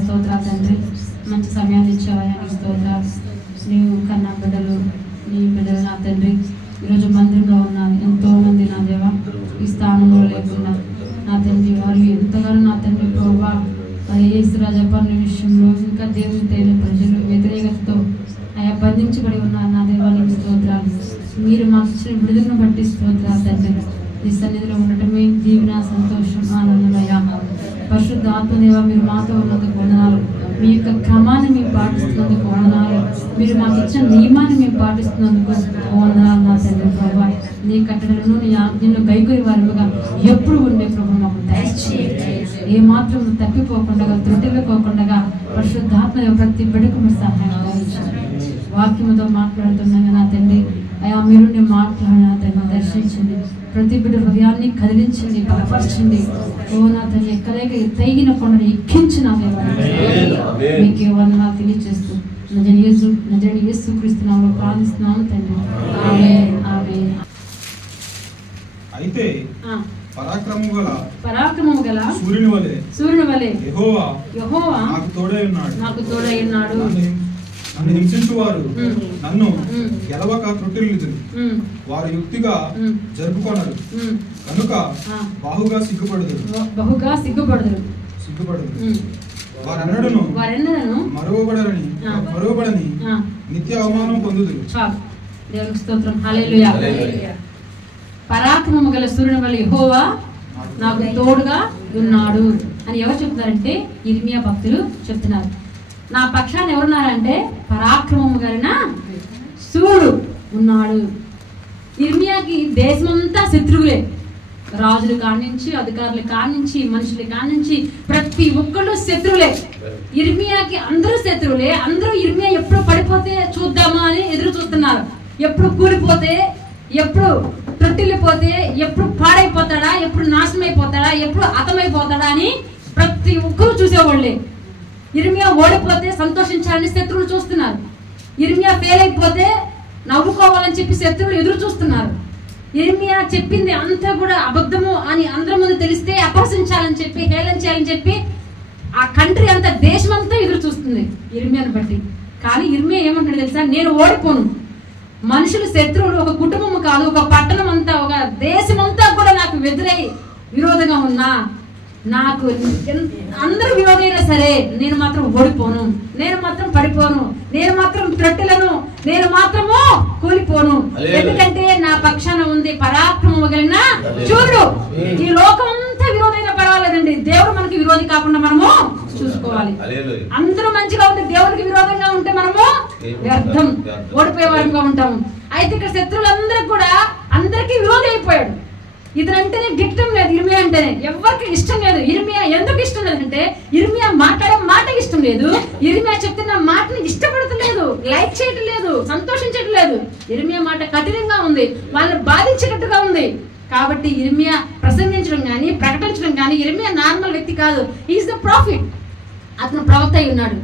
స్తోత్రాలు తండ్రి, మంచి సమయాన్ని ఇచ్చావయ్యా, నీ స్తోత్రాలు. నీవు కన్నా బిడ్డలు, నీ బిడ్డలు నా తండ్రి ఈరోజు మందిరంలో ఉన్నాను. ఎంతో మంది నా దేవా ఈ స్థానంలో లేకుండా నా తండ్రి వారు ఎంతగానో నా తండ్రి ప్రభావ మరి యేసురాజా పనుల విషయంలో ఇంకా దేవుని తేలిన ప్రజలు వ్యతిరేకతతో అయా బంధించబడి ఉన్నారు నా దేవా, నీ స్తోత్రాలు. మీరు మాకు ఇచ్చిన విడుదలను బట్టి స్తోత్రాలు తండ్రి. నీ సన్నిధిలో ఉండటమే దీవెన, సంతోషం, ఆనందమయ్యా. పరిశుద్ధ ఆత్మదేవ మీరు మాతో ఉన్నందుకు వందనాలు. మీ యొక్క క్రమాన్ని మేము పాటిస్తున్నందుకు వందనాలు. మీరు మాకు ఇచ్చిన నియమాన్ని మేము పాటిస్తున్నందుకు వందనాలు నా తండ్రి ప్రభా. నీ కట్టడలను నీ ఆజ్ఞలను గైకొరి వారుగా ఎప్పుడు ఉండే ప్రభు మాకు దయచేయండి. ఏ మాత్రం తప్పిపోకుండా త్రుటిల్లిపోకుండా పరిశుద్ధాత్మ ప్రతి బిడ్డకు మీరు సహాయం వాక్యముతో మాట్లాడుతున్నాగా నా తండ్రి అయా మీరు నేను మాట్లాడిన తండ్రి దర్శించండి. ప్రతి బిడ్డ హృదయాన్ని కదిలించండి, బలపరచండి. ఓ నా తండ్రి ఎక్కలేక తగిన కొండను ఎక్కించిన మీకే వందనాలు తెలియజేస్తూ నజరేయుడైన యేసుక్రీస్తు నామములో ప్రార్థిస్తున్నాము తండ్రి. ఆమేన్, ఆమేన్. అయితే పరాక్రమము గల సూర్యుని వలె యెహోవా నాకు తోడై ఉన్నాడు. నన్ను హింసించువారు నన్ను గెలవక త్రుటిల్లుదురు. వారు యుక్తిగా జరుపుకొనరు కనుక బహుగా సిగ్గుపడుదురు. వారెన్నడను మరువబడని నిత్య అవమానం పొందుదురు. దేవునికి స్తోత్రం. హల్లెలూయా. పరాక్రమము గల సూర్యుని వలె యెహోవా నాకు తోడుగా ఉన్నాడు అని ఎవరు చెప్తున్నారంటే ఇర్మియా భక్తులు చెప్తున్నారు. నా పక్షాన్ని ఎవరున్నారంటే పరాక్రమము కలిగిన సూర్యుడు ఉన్నాడు. ఇర్మియాకి దేశమంతా శత్రువులే. రాజుల కానించి, అధికారుల కానించి, మనుషుల కానించి ప్రతి ఒక్కళ్ళు శత్రువులే. ఇర్మియాకి అందరూ శత్రువులే. అందరూ ఇర్మియా ఎప్పుడు పడిపోతే చూద్దామా అని ఎదురు చూస్తున్నారు. ఎప్పుడు కూలిపోతే, ఎప్పుడు తొట్టిల్లిపోతే, ఎప్పుడు పాడైపోతాడా, ఎప్పుడు నాశనం అయిపోతాడా, ఎప్పుడు హతమైపోతాడా అని ప్రతి ఒక్కరు చూసేవాళ్ళే. ఇర్మియా ఓడిపోతే సంతోషించాలని శత్రువులు చూస్తున్నారు. ఇర్మియా ఫెయిల్ అయిపోతే నవ్వుకోవాలని చెప్పి శత్రువులు ఎదురు చూస్తున్నారు. ఇర్మియా చెప్పింది అంతా కూడా అబద్ధము అని అందరి ముందు తెలిస్తే అపహసించాలని చెప్పి, హేళన చేయాలని చెప్పి ఆ కంట్రీ అంతా, దేశం అంతా ఎదురు చూస్తుంది ఇర్మియాను బట్టి. కానీ ఇర్మియా ఏమంటాడు తెలుసా? నేను ఓడిపోను. మనుషులు శత్రువులు ఒక కుటుంబం కాదు, ఒక పట్టణం అంతా, ఒక దేశం అంతా కూడా నాకు విరోధంగా ఉన్నా, నాకు అందరూ విరోధైనా సరే నేను మాత్రం ఓడిపోను, నేను మాత్రం పడిపోను, నేను మాత్రం త్రొట్టెలను, నేను మాత్రము కూలిపోను. ఎందుకంటే నా పక్షాన ఉంది పరాక్రమము కలిగిన సూర్యుడు. ఈ లోకం అంతా విరోధైనా పర్వాలేదండి, దేవుడు మనకి విరోధి కాకుండా మనము చూసుకోవాలి. అందరూ మంచిగా ఉంటే దేవుడికి విరోధంగా ఉంటే మనము వ్యర్థం, ఓడిపోయే వారంగా ఉంటాము. అయితే ఇక్కడ శత్రువులందరూ కూడా అందరికీ విరోధి అయిపోయాడు. ఇతనంటేనే గిట్టం లేదు, ఇర్మియా అంటేనే ఎవరికి ఇష్టం లేదు. ఇర్మియా ఎందుకు ఇష్టం లేదంటే ఇర్మియా మాట్లాడే మాటకి ఇష్టం లేదు. ఇర్మియా చెప్తున్న మాటని ఇష్టపడతలేదు, లైక్ చేయటం లేదు, సంతోషించటం లేదు. ఇర్మియా మాట కఠినంగా ఉంది, వాళ్ళని బాధించేటట్టుగా ఉంది. కాబట్టి ఇర్మియా ప్రసంగించడం కానీ, ప్రకటించడం కానీ, ఇర్మియా నార్మల్ వ్యక్తి కాదు. Is the profit. అతను ప్రవక్త అయి ఉన్నాడు.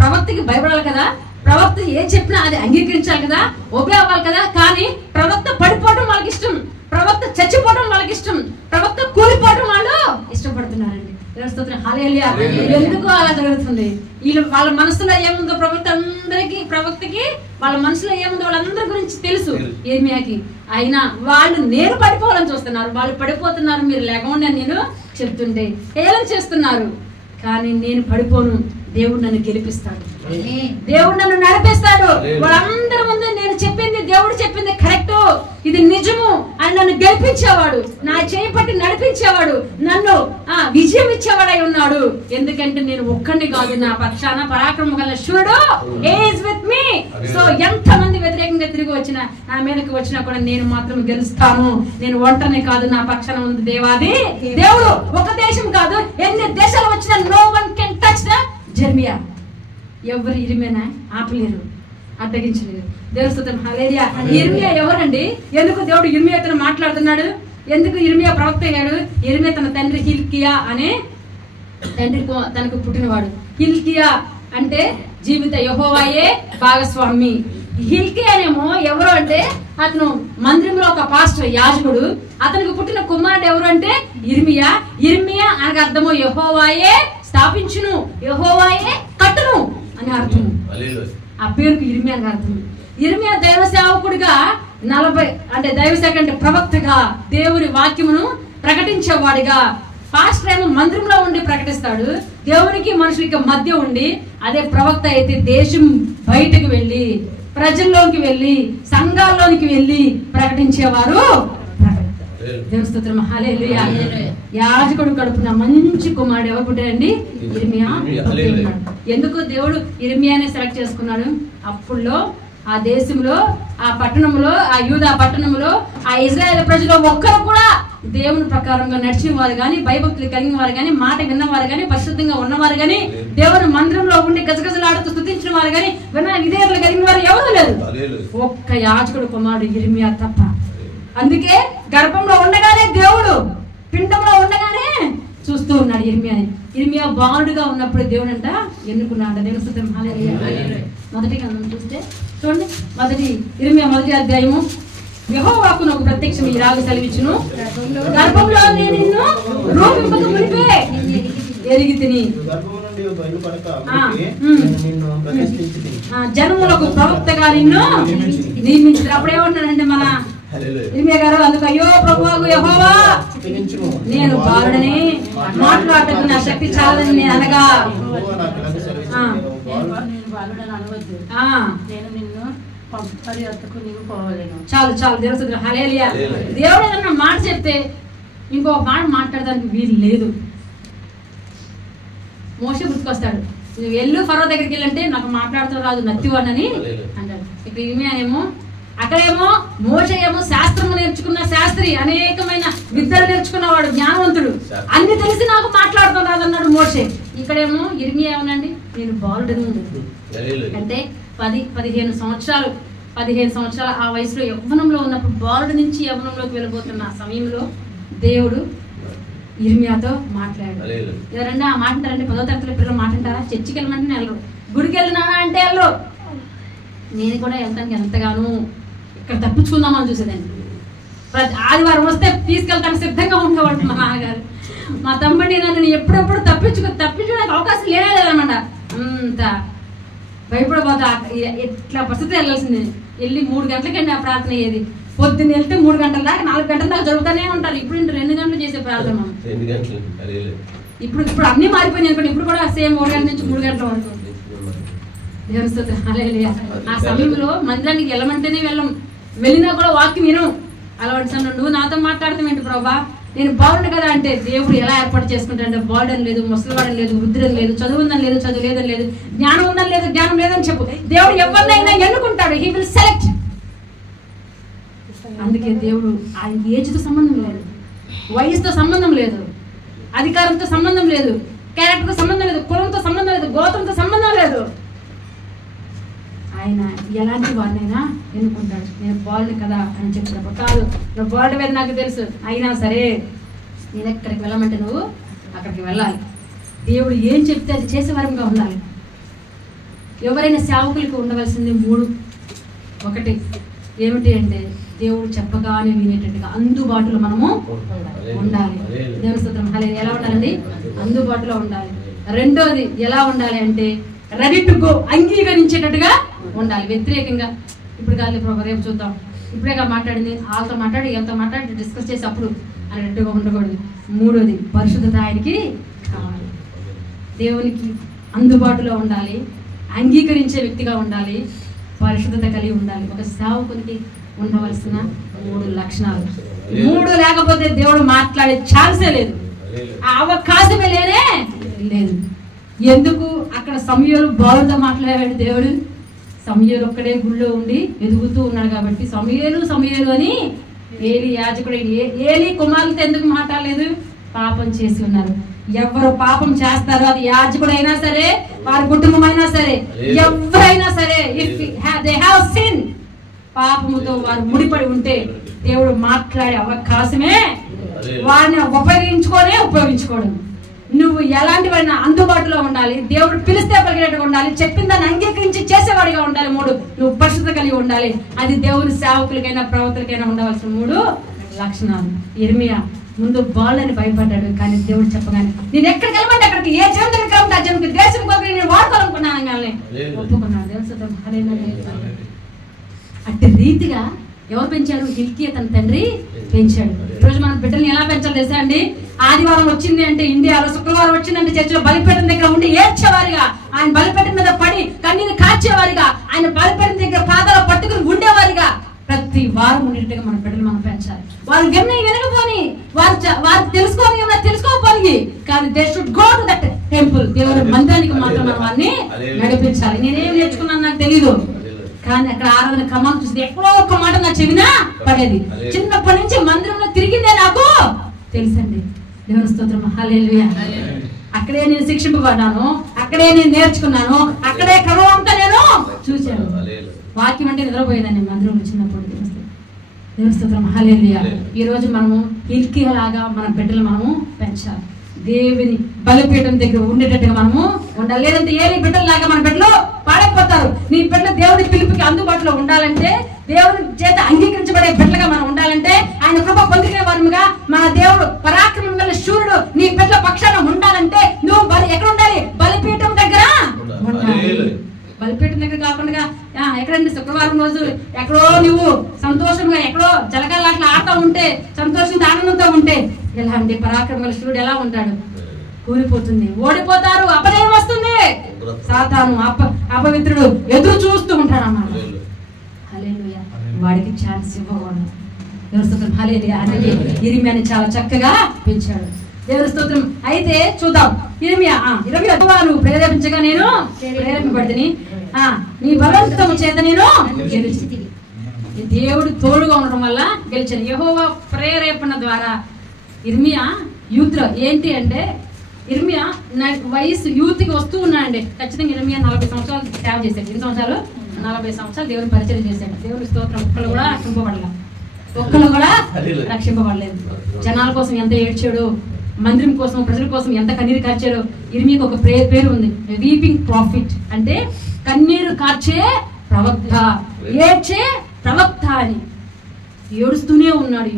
ప్రవక్తకి భయపడాలి కదా, ప్రవక్త ఏం చెప్పినా అది అంగీకరించాలి కదా, ఒబే అవ్వాలి కదా. కానీ ప్రవక్త పడిపోవడం వాళ్ళకి ఇష్టం, ప్రవక్త చచ్చిపోవడం వాళ్ళకి ఇష్టం, ప్రవక్త కూలిపోవడం వాళ్ళు ఇష్టపడుతున్నారండి. హల్లెలూయా. ఎందుకు అలా జరుగుతుంది? వీళ్ళు వాళ్ళ మనసులో ఏముందో ప్రవక్తకి వాళ్ళ మనసులో ఏముందో వాళ్ళందరి గురించి తెలుసు ఇర్మియాకి. అయినా వాళ్ళు నేను పడిపోవాలని చూస్తున్నారు. వాళ్ళు పడిపోతున్నారు, మీరు లేకుండా నేను చెప్తుంటే ఏం చేస్తున్నారు. కానీ నేను పడిపోను, దేవుడు నన్ను గెలిపిస్తాడు, దేవుడు నన్ను నడిపిస్తాడు. వాళ్ళందరి ముందు నేను చెప్పింది, దేవుడు చెప్పింది కరెక్ట్, ఇది నిజము అని నన్ను గెలిపించేవాడు, నా చేయి పట్టి నడిపించేవాడు, నన్ను విజయం ఇచ్చేవాడై ఉన్నాడు. ఎందుకంటే నేను ఒక్కడిని కాదు, నా పక్షాన పరాక్రమం గల శూరుడు ఈజ్ విత్ మీ. సో ఎంత మంది వ్యతిరేకంగా తిరిగి వచ్చినా, నా మీదకి వచ్చినా కూడా నేను మాత్రం గెలుస్తాను. నేను ఒంటరిని కాదు, నా పక్షాన ఉంది దేవాది దేవుడు. ఒక దేశం కాదు, ఎన్ని దేశాలు వచ్చినా no one can touch the Jeremiah. ఎవరు ఇర్మియానా ఆపలేరు, అడ్డగించలేరు. దేవుని స్తోత్రం. హల్లెలూయా. ఇర్మియా ఎవరండి? ఎందుకు దేవుడు ఇర్మియాతో మాట్లాడుతున్నాడు? ఎందుకు ఇర్మియా ప్రవక్త అయ్యాడు? ఇర్మియా తన తండ్రి హిల్కియా అనే తండ్రి తనకు పుట్టినవాడు. హిల్కియా అంటే జీవిత యెహోవాయే భాగస్వామి. హిల్కియా అనేమో ఎవరు అంటే అతను మందిరంలో ఒక పాస్టర్, యాజకుడు. అతనికి పుట్టిన కుమారుడు ఎవరు అంటే ఇర్మియా. ఇర్మియా అనగా అర్థము యెహోవాయే స్థాపించును, యెహోవాయే కట్టును అని అర్థం. ఆ పేరుకు ఇర్మియా అని అర్థం. ఇర్మియా దైవ సేవకుడిగా 40 అంటే దైవ సేవకుడు ప్రవక్తగా దేవుని వాక్యమును ప్రకటించేవాడిగా, పాస్టర్ ఏమో మందిరంలో ఉండి ప్రకటిస్తాడు, దేవునికి మనుషులకి మధ్య ఉండి. అదే ప్రవక్త అయితే దేశం బయటకు వెళ్ళి, ప్రజల్లోకి వెళ్ళి, సంఘాల్లోనికి వెళ్ళి ప్రకటించేవారు దేవుని స్తోత్రం. హల్లెలూయా. యాజకుడు కడుపున మంచి కుమారుడు ఎవరు పుట్టారండి? ఇర్మియా. ఎందుకు దేవుడు ఇర్మియానే సెలెక్ట్ చేసుకున్నాడు? అప్పుడులో ఆ దేశంలో, ఆ పట్టణంలో, ఆ యూదా పట్టణంలో, ఆ ఇజ్రాయేల్ ప్రజలు ఒక్కరు కూడా దేవుని ప్రకారంగా నడిచిన వారు కానీ, భయభక్తులు కలిగిన వారు కానీ, మాట విన్నవారు కానీ, పరిశుద్ధంగా ఉన్నవారు కానీ, దేవుని మందిరంలో ఉండి గజగజలాడుతూ స్తుతించిన వారు కానీ, విధేయులు కలిగిన వారు ఎవరు లేదు. ఒక్క యాజకుడు కుమారుడు ఇర్మియా తప్ప. అందుకే గర్భంలో ఉండగానే దేవుడు, పిండంలో ఉండగానే చూస్తూ ఉన్నాడు ఇర్మియాని. ఇర్మియా బాలుడుగా ఉన్నప్పుడు దేవుడు అంట ఎన్నుకున్నాడు. దేవుని స్తుతించు. హల్లెలూయా. మొదటిగా మనం చూస్తే చూడండి, ఇర్మియా 1వ అధ్యాయము. యెహోవాకు నాకు ప్రత్యక్షం ఇలాగ సెలవిచ్చును, గర్భంలో నేను నిన్ను రూపింపక మునిపే ఎరిగితిని, జనములకు ప్రవక్తగా నిన్ను నియమించు. అప్పుడు ఏమంటాడంటే మన ఇర్మియా గారు, అందుకు అయ్యో ప్రభువు యెహోవా, నేను బాలుడని మాట్లాడటకు నా శక్తి చాలని నేను అనగా, చాలు చాలు. దేవుడు హల్లెలూయా. దేవుడు ఏదన్నా మాట చెప్తే ఇంకొక మాట మాట్లాడడానికి వీలు లేదు. మోషే గుర్తుకొస్తాడు, నువ్వు వెళ్ళు ఫరో దగ్గరికి వెళ్ళంటే నాకు మాట్లాడుతూ రాదు, నత్తివాడని అంటాడు. ఇప్పుడు ఇర్మియానేమో, అక్కడేమో మోషే ఏమో శాస్త్రము నేర్చుకున్న శాస్త్రి, అనేకమైన విద్యలు నేర్చుకున్నవాడు, జ్ఞానవంతుడు, అన్ని తెలిసి నాకు మాట్లాడుతూ రాదన్నాడు మోషే. ఇక్కడేమో ఇర్మియా ఏమనండి, నేను బాలుడను. అంటే 10-15 సంవత్సరాలు ఆ వయసులో యవ్వనంలో ఉన్నప్పుడు, బాలుడు నుంచి యవ్వనంలోకి వెళ్ళిపోతున్న ఆ సమయంలో దేవుడు ఇర్మియాతో మాట్లాడాడు. ఎవరన్నా ఆ మాట అంటారంటే 10వ తరగతిలో పిల్లలు మాట అంటారా? చర్చికి వెళ్ళమంటే వెళ్ళరు, గుడికి వెళ్ళినానా అంటే వెళ్ళరు. నేను కూడా వెళ్తానికి ఎంతగానో ఇక్కడ తప్పించుకుందామని చూసేదాన్ని. ఆదివారం వస్తే తీసుకెళ్తానికి సిద్ధంగా ఉండేవాడు మా నాన్నగారు. మా తమ్ముడిని నన్ను ఎప్పుడెప్పుడు తప్పించడానికి అవకాశం లేదన్నమాట. అంత భయపడిపోతా ఇట్లా పరిస్థితి వెళ్ళాల్సింది. వెళ్ళి 3 గంటలకండి ఆ ప్రార్థన అయ్యేది. పొద్దున్న వెళ్తే 3 గంటల దాకా 4 గంటల దాకా జరుగుతూనే ఉంటారు. ఇప్పుడు 2 గంటలు చేసే ప్రార్థన. ఇప్పుడు అన్ని మారిపోయినాయి అనుకోండి. ఇప్పుడు కూడా సేమ్ 1 గంట నుంచి 3 గంటల వరకు. ఆ సమయంలో మందిరానికి వెళ్ళమంటేనే వెళ్ళినా కూడా వాక్యం వినం. అలా అంటున్నాను, నువ్వు నాతో మాట్లాడతామేంటి ప్రభా, నేను బాలుడు కదా అంటే, దేవుడు ఎలా ఏర్పాటు చేసుకుంటాడంటే, బాలుడని లేదు, ముసలివాడని లేదు, వృద్ధుడని లేదు, చదువు ఉందని లేదు, చదువు లేదని లేదు, జ్ఞానం ఉందని లేదు, జ్ఞానం లేదని చెప్పు. దేవుడు ఎవరినైనా ఎన్నుకుంటాడు. He will select. అందుకే దేవుడు ఆయనకి ఏజ్తో సంబంధం లేదు, వయసుతో సంబంధం లేదు, అధికారంతో సంబంధం లేదు, క్యారెక్టర్తో సంబంధం లేదు, కులంతో సంబంధం లేదు, గోత్రంతో సంబంధం లేదు. ఆయన ఎలాంటి వాడినైనా ఎన్నుకుంటాడు. నేను బాలుడు కదా అని చెప్పినప్పుడు, కాదు నువ్వు బాలుడు మీద నాకు తెలుసు, అయినా సరే నేను ఎక్కడికి వెళ్ళమంటే నువ్వు అక్కడికి వెళ్ళాలి. దేవుడు ఏం చెప్తే అది చేసేవారంగా ఉండాలి. ఎవరైనా సేవకులకు ఉండవలసింది 3. ఒకటి ఏమిటి అంటే, దేవుడు చెప్పగానే వినేటట్టుగా అందుబాటులో మనము ఉండాలి. దేవుని స్తోత్రం. హల్లెలూయా. ఎలా ఉండాలండి? అందుబాటులో ఉండాలి. రెండోది ఎలా ఉండాలి అంటే, రెడీ టు గో, అంగీకరించేటట్టుగా ఉండాలి. వ్యతిరేకంగా ఇప్పుడు కాదు ప్రభు రేపు చూద్దాం, ఇప్పుడే మాట్లాడింది, వాళ్ళతో మాట్లాడి ఎంతో మాట్లాడి డిస్కస్ చేసి అప్పుడు అన్నట్టుగా ఉండకూడదు. మూడోది పరిశుద్ధత ఆయనకి కావాలి. దేవునికి అందుబాటులో ఉండాలి, అంగీకరించే వ్యక్తిగా ఉండాలి, పరిశుద్ధత కలిగి ఉండాలి. ఒక సేవకునికి ఉండవలసిన 3 లక్షణాలు. 3 లేకపోతే దేవుడు మాట్లాడే ఛాన్సే లేదు, ఆ అవకాశమే లేదు. ఎందుకు అక్కడ సమూయేలు బాలుతో మాట్లాడాడు దేవుడు? సమూయేలు ఒక్కడే గుళ్ళో ఉండి ఎదుగుతూ ఉన్నాడు కాబట్టి సమూయేలు అని ఏలీ యాజకుడు ఏలీ కుమారులతో ఎందుకు మాట్లాడలేదు? పాపం చేసి ఉన్నారు. ఎవరు పాపం చేస్తారో, అది యాజకుడైనా సరే, వారి కుటుంబం అయినా సరే, ఎవరైనా సరే, ఇఫ్ దే హావ్ సిన్, పాపముతో వారు ముడిపడి ఉంటే దేవుడు మాట్లాడే అవకాశమే వారిని ఉపయోగించుకోవడం. నువ్వు ఎలాంటి వాడిని అందుబాటులో ఉండాలి, దేవుడు పిలిస్తే పలికినట్టుగా ఉండాలి, చెప్పిన దాన్ని అంగీకరించి చేసేవాడిగా ఉండాలి. 3 నువ్వు పరిశుద్ధత కలిగి ఉండాలి. అది దేవుని సేవకులకైనా ప్రవక్తలకైనా ఉండవలసిన 3 లక్షణాలు. ఇర్మియా ముందు బాల్ అని భయపడ్డాడు. కానీ దేవుడు చెప్పగానే నేను ఎక్కడికి వెళ్ళమంటే అక్కడికి, ఏ జనం దగ్గరికి వెళ్ళమంటే ఆ జనంకి, దేశం కొరకు నేను వాడుకోవాలనుకున్నాను కానీ ఒప్పుకున్నాడు. దేవుడు అట్టి రీతిగా ఎవరు పెంచారు? హిల్కీయా తన తండ్రి పెంచాడు. ఈరోజు మనం బిడ్డల్ని ఎలా పెంచాలి తెలుసా అండి? ఆదివారం వచ్చింది అంటే ఇండియాలో, శుక్రవారం వచ్చిందంటే చర్చిలో బలిపీఠం దగ్గర ఉండి ఏడ్చేవారిగా, ఆయన బలిపీఠం మీద పడి కన్నీరు కాచేవారిగా, ఆయన బలిపీఠం దగ్గర పాదాలు పట్టుకుని ఉండేవారిగా ప్రతి వారం ఉండేట్టుగా మన బిడ్డలు మనం పెంచాలి. వారు వినకపోని, వారు తెలుసుకోకపోని, కానీ they should go to that temple. దేవుని మందిరానికి మాత్రం మనం వారిని నడిపించాలి. నేనేం నేర్చుకున్నాను నాకు తెలీదు, కానీ అక్కడ ఆరాధన క్రమాన్ని చూసి ఎక్కడో ఒక మాట నా చెవిన పడేది. చిన్నప్పటి నుంచి మందిరంలో తిరిగిందే నాకు తెలుసండి. దేవుని స్తోత్రం, హల్లెలూయా. అక్కడే నేను శిక్షింపబడ్డాను, అక్కడే నేను నేర్చుకున్నాను, అక్కడే క్రమం అంతా నేను చూశాను. వాక్యం అంటే నిద్రపోయేదాన్ని మందిరంలో చిన్నప్పుడు. దేవుని స్తోత్రం, హల్లెలూయా. ఈ రోజు మనము హిల్కీయా లాగా మన బిడ్డలు మనము పెంచాలి. దేవుని బలిపీఠం దగ్గర ఉండేటట్టుగా మనము ఉండాలి. లేదంటే ఏలి బిడ్డలాగా మన బిడ్డలు పాడైపోతారు. నీ బిడ్డలు దేవుని పిలుపుకి అందుబాటులో ఉండాలంటే, దేవుని చేత అంగీకరించబడే బిడ్డలుగా మనం ఉండాలంటే, ఆయన కృప పొందుకునే వారముగా మన దేవుడు పరాక్రమం గల శూరుడు నీ బిడ్డల పక్షాన ఉండాలంటే నువ్వు ఎక్కడ ఉండాలి? బలిపీఠం దగ్గర ఉండాలి. బలిపీఠం దగ్గర కాకుండా ఎక్కడండి శుక్రవారం రోజు ఎక్కడో నువ్వు సంతోషంగా ఎక్కడో జలగాలు అట్లా ఆడుతూ ఉంటే, సంతోషంతో ఆనందంతో ఉంటే, ఎలా అంటే పరాక్రమం గల శూరుడు ఎలా ఉంటాడు? కూలిపోతుంది, ఓడిపోతారు, అపజయం వస్తుంది. సాతాను అపవిత్రుడు ఎదురు చూస్తూ ఉంటాడు అన్నమాట. హల్లెలూయా. వాడికి ఛాన్స్ ఇవ్వకూడదు. దేవుని స్తోత్రం, హల్లెలూయా. అందుకే ఇర్మియాని చాలా చక్కగా పెంచాడు. దేవుని స్తోత్రం. అయితే చూద్దాం. ఇర్మియా వారు ప్రేరేపించగా నేను ప్రేరేపింపబడితిని, నీ బలవంతము చేత నేను గెలిచి. దేవుడు తోడుగా ఉండడం వల్ల గెలిచాను. యెహోవా ప్రేరేపణ ద్వారా ఇర్మియా యూత్ లో ఏంటి అంటే, ఇర్మియా వయసు యూత్ కి వస్తూ ఉన్నాడండి. ఖచ్చితంగా ఇర్మియా 40 సంవత్సరాలు సేవ చేశాడు. 8 సంవత్సరాలు 40 సంవత్సరాలు దేవుని పరిచయం చేశాడు. దేవుని స్తోత్రం. ఒక్కళ్ళు కూడా రక్షింపబడలేదు, ఒక్కళ్ళు కూడా రక్షింపబడలేదు. జనాల కోసం ఎంత ఏడ్చాడు, మందిరం కోసం, ప్రజల కోసం ఎంత కన్నీరు కార్చాడు. ఇర్మియాకు ఒక పేరు ఉంది, వీపింగ్ ప్రాఫిట్. అంటే కన్నీరు కార్చే ప్రవక్త, ఏడ్చే ప్రవక్త అని. ఏడుస్తూనే ఉన్నాడు.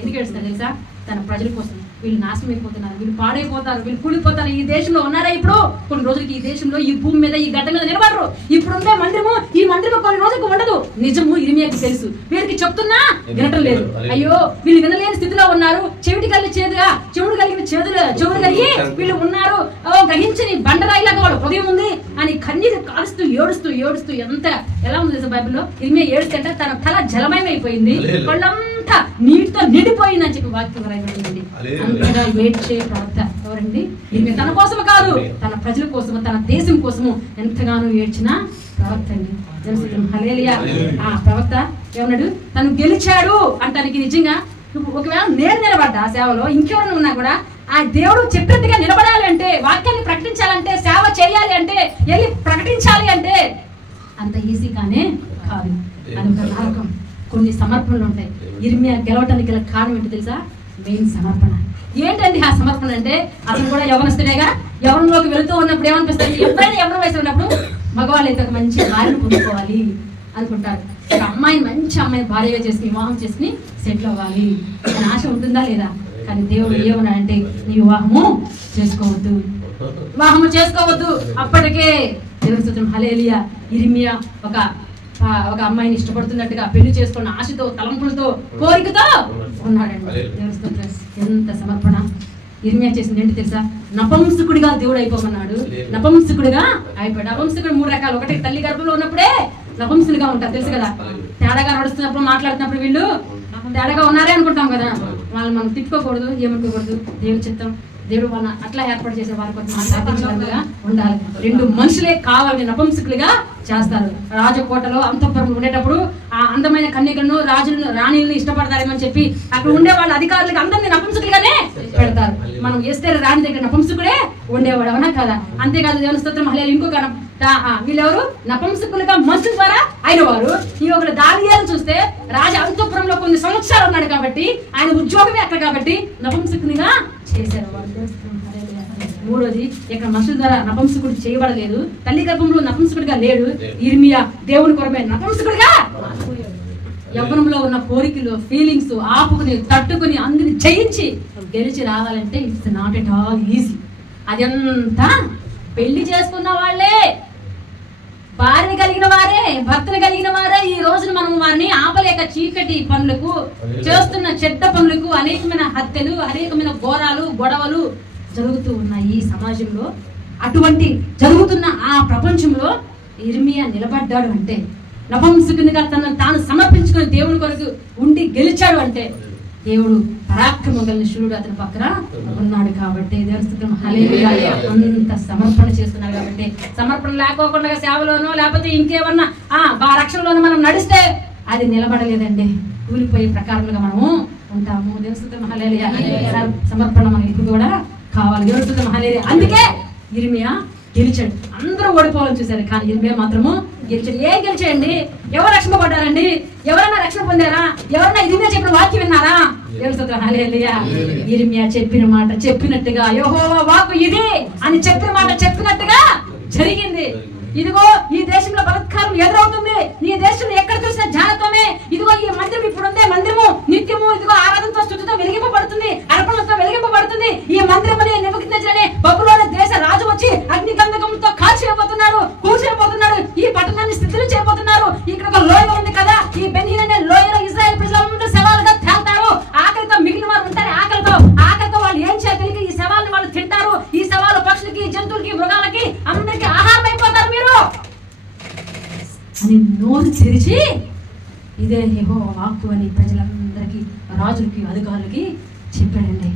ఎందుకు ఏడుస్తాడు తెలుసా? తన ప్రజల కోసం. వీళ్ళు నాశనం అయిపోతున్నారు, వీళ్ళు పాడైపోతారు, వీళ్ళు కూలిపోతారు. ఈ దేశంలో ఉన్నారా ఇప్పుడు? కొన్ని రోజులకి ఈ దేశంలో, ఈ భూమి మీద, ఈ గడ్డ మీద నిలబడరు. ఇప్పుడు ఉండే మందిరము, ఈ మందిరము కొన్ని రోజులకు ఉండదు. నిజము ఇర్మియాకి తెలుసు. వీరికి చెప్తున్నా వినటం లేదు. అయ్యో వీళ్ళు వినలేని స్థితిలో ఉన్నారు. చెవిటి కలిగి చేదుగా, చెవుడు కలిగిన చెవుడు కలిగి వీళ్ళు ఉన్నారు. గ్రహించని బండరాయిలాగా వాళ్ళ హృదయం ఉంది అని కన్నీరు కాలుస్తూ ఏడుస్తూ ఎంత ఎలా ఉంది తెలుసా బైబిల్లో? ఇర్మియా ఏడుస్తుంటే తన తల జలమయం అయిపోయింది, వాళ్ళంతా నీటితో నిండిపోయిందని చెప్పి వాక్యం రాయబడింది. అంతగా ఏడ్చే ప్రవక్త ఎవరండి? ఇర్మియా తన కోసము కాదు, తన ప్రజల కోసము, తన దేశం కోసము ఎంతగానో ఏడ్చిన ప్రవక్త అండి. హల్లెలూయా. ఆ ప్రవక్త ఏమన్నాడు? తను గెలిచాడు అంటానికి నిజంగా ఒకవేళ నేను నిలబడ్డా సేవలో, ఇంకెవరైనా ఉన్నా కూడా ఆ దేవుడు చెప్పినట్టుగా నిలబడాలి అంటే, వాక్యాన్ని ప్రకటించాలంటే, సేవ చేయాలి అంటే, వెళ్ళి ప్రకటించాలి అంటే అంత ఈజీ కానే కాదు. అదొక నరకం. కొన్ని సమర్పణలు ఉంటాయి. ఇర్మియా గెలవటానికి గల కారణం ఏంటి తెలుసా? మెయిన్ సమర్పణ. ఏంటండి ఆ సమర్పణ అంటే? అతను కూడా యవనస్తుడేగా. యవనంలోకి వెళుతూ ఉన్నప్పుడు ఏమనిపిస్తుంది? ఎప్పుడైనా యవన వయసు ఉన్నప్పుడు మగవాళ్ళు అయితే ఒక మంచి భార్యను పొందుకోవాలి అనుకుంటారు. ఒక అమ్మాయిని, మంచి అమ్మాయిని భార్యగా చేసుకుని, వివాహం చేసుకుని సెటిల్ అవ్వాలి అని ఆశ ఉంటుందా లేదా? కానీ దేవుడు ఏమన్నాడంటే, నీ వివాహము చేసుకోవద్దు. అప్పటికే దేవుని స్తోత్రం, హల్లెలూయా. ఇర్మియా ఒక అమ్మాయిని ఇష్టపడుతున్నట్టుగా, పెళ్లి చేసుకున్న ఆశతో, తలంపులతో, కోరికతో ఉన్నాడండి. దేవుని స్తోత్రం. ఎంత సమర్పణ ఇర్మియా చేసింది ఏంటి తెలుసా? నపుంసకుడిగా దేవుడు అయిపోమన్నాడు. నపుంసకుడిగా అయిపోయాడు. నపుంసకుడు 3 రకాలు. ఒకటి, తల్లి గర్భంలో ఉన్నప్పుడే నపుంసులుగా ఉంటారు, తెలుసు కదా. తేడాగా నడుస్తున్నప్పుడు, మాట్లాడుతున్నప్పుడు వీళ్ళు తేడాగా ఉన్నారే అనుకుంటాం కదా. వాళ్ళు మనం తిట్టుకోకూడదు, ఏమనుకోకూడదు. దేవుని చిత్తం. దేవుడు వాళ్ళ అట్లా ఏర్పాటు చేసే వారి కోసం సాధించగా ఉండాలి. 2 మనుషులే కావాలని నపుంసకులుగా చేస్తారు. రాజకోటలో అంతఃపురంలో ఉండేటప్పుడు ఆ అందమైన కన్యకలను, రాణిలను ఇష్టపడతారేమని చెప్పి అక్కడ ఉండే వాళ్ళ అధికారులకు అందరినీ నపుంసకులుగానే పెడతారు. మనం ఎస్తేరు రాణి దగ్గర నపుంసకుడే ఉండేవాడు, అవునా కదా? అంతేకాదు, దేవుని స్తోత్రం, హల్లెలూయా. ఇంకొక వీళ్ళెవరు? నపుంసకులుగా మనుషుల ద్వారా అయిన వారు. ఈ ఒకటి దానియేలు చూస్తే రాజ అంతఃపురంలో కొన్ని సంవత్సరాలు ఉన్నాడు కాబట్టి, ఆయన ఉద్యోగమే అక్కడ కాబట్టి నపుంసకునిగా చేశారు వారు. మూడోది, ఇక్కడ మనుషుల ద్వారా నపుంసకుడు చేయబడలేదు. తల్లి గర్భంలో నపుంసకుడిగా లేడు. ఇర్మియా దేవుని కొరమే నపుంసకుడిగా యవ్వనంలో ఉన్న కోరికలు, ఫీలింగ్స్ ఆపుకుని తట్టుకుని అందరిని జయించి గెలిచి రావాలంటే it's not at all easy. అదంతా పెళ్లి చేసుకున్న వాళ్ళే, భార్యని కలిగిన వారే, భర్తను కలిగిన వారే ఈ రోజున మనం వారిని ఆపలేక చీకటి పనులకు, చేస్తున్న చెడ్డ పనులకు, అనేకమైన హత్యలు, అనేకమైన ఘోరాలు, గొడవలు జరుగుతూ ఉన్నాయి ఈ సమాజంలో. అటువంటి జరుగుతున్న ఆ ప్రపంచంలో ఇర్మియా నిలబడ్డాడు అంటే, నపుంసకునిగా తాను సమర్పించుకుని దేవుని కొరకు ఉండి గెలిచాడు అంటే దేవుడు పరాక్రమం కలిగిన శూరుడు అతని పక్కన ఉన్నాడు కాబట్టి దేవుని స్తుతిద్దాం. హల్లెలూయా. అంత సమర్పణ చేస్తున్నారు కాబట్టి, సమర్పణ లేకోకుండా సేవలోనో లేకపోతే ఇంకేమన్నా రక్షణలోనో మనం నడిస్తే అది నిలబడలేదండి, కూలిపోయే ప్రకారంగా మనము ఉంటాము. దేవుని స్తుతిద్దాం. హల్లెలూయా. సమర్పణ మనకి ఇప్పుడు కూడా కావాలి. దేవుని స్తుతిద్దాం. హల్లెలూయా. అందుకే ఇర్మియా గెలిచాడు. అందరూ ఓడిపోవాలని చూశారు కానీ ఇర్మియా మాత్రము గెలిచాడు. ఏం గెలిచాడండి? ఎవరు రక్షింపబడ్డారండి? ఎవరైనా రక్షణ పొందారా? ఎవరైనా ఇర్మియా చెప్పిన వాక్యం విన్నారా? హల్లెలూయా. ఇర్మియా చెప్పిన మాట చెప్పినట్టుగా, యెహోవా వాక్కు ఇది అని చెప్పిన మాట చెప్పినట్టుగా జరిగింది. ఇదిగో ఈ దేశంలో బలత్కారం ఎదురవుతుంది, ఈ దేశంలో ఎక్కడ చూసినా జానత్వమే. ఇదిగో ఈ మందిరం ఇప్పుడు ఉండే మందిరము నిత్యము ఇదిగో ఆరాధనతో స్తుతితో వెలిగింపబడుతుంది, అర్పణలతో వెలిగింపబడుతుంది. ఈ మందిరమనే నెబుకద్నెజరునే బబులోను దేశ రాజు వచ్చి అగ్ని గంధకంతో కాల్చిపోతున్నాడు, కూల్చిపోతున్నాడు, ఈ పట్టణాన్ని స్థితిలో చేయబోతున్నారు. ఇక్కడ ఒక లోయ ఉంది కదా, ఈ బెన్హీన్ అనే లోయలో ఇశ్రాయేల్ ప్రజలందరూ శవాలుగా తేల్తారు. ఆకలితో మిగిలిన వారు ఉంటారు. ఆకలితో వాళ్ళు ఏం చేయగలిగి ఈ శవాలను వాళ్ళు తింటారు. ఈ శవాలు పక్షులకి, జంతువులకి, మృగాలకి అందరికి ఆహారం అయిపోతారు మీరు అని నోరు తెరిచి ఇదే యెహోవా వాక్కు అని ప్రజలందరికీ, రాజులకి, అధికారులకి చెప్పాడండి.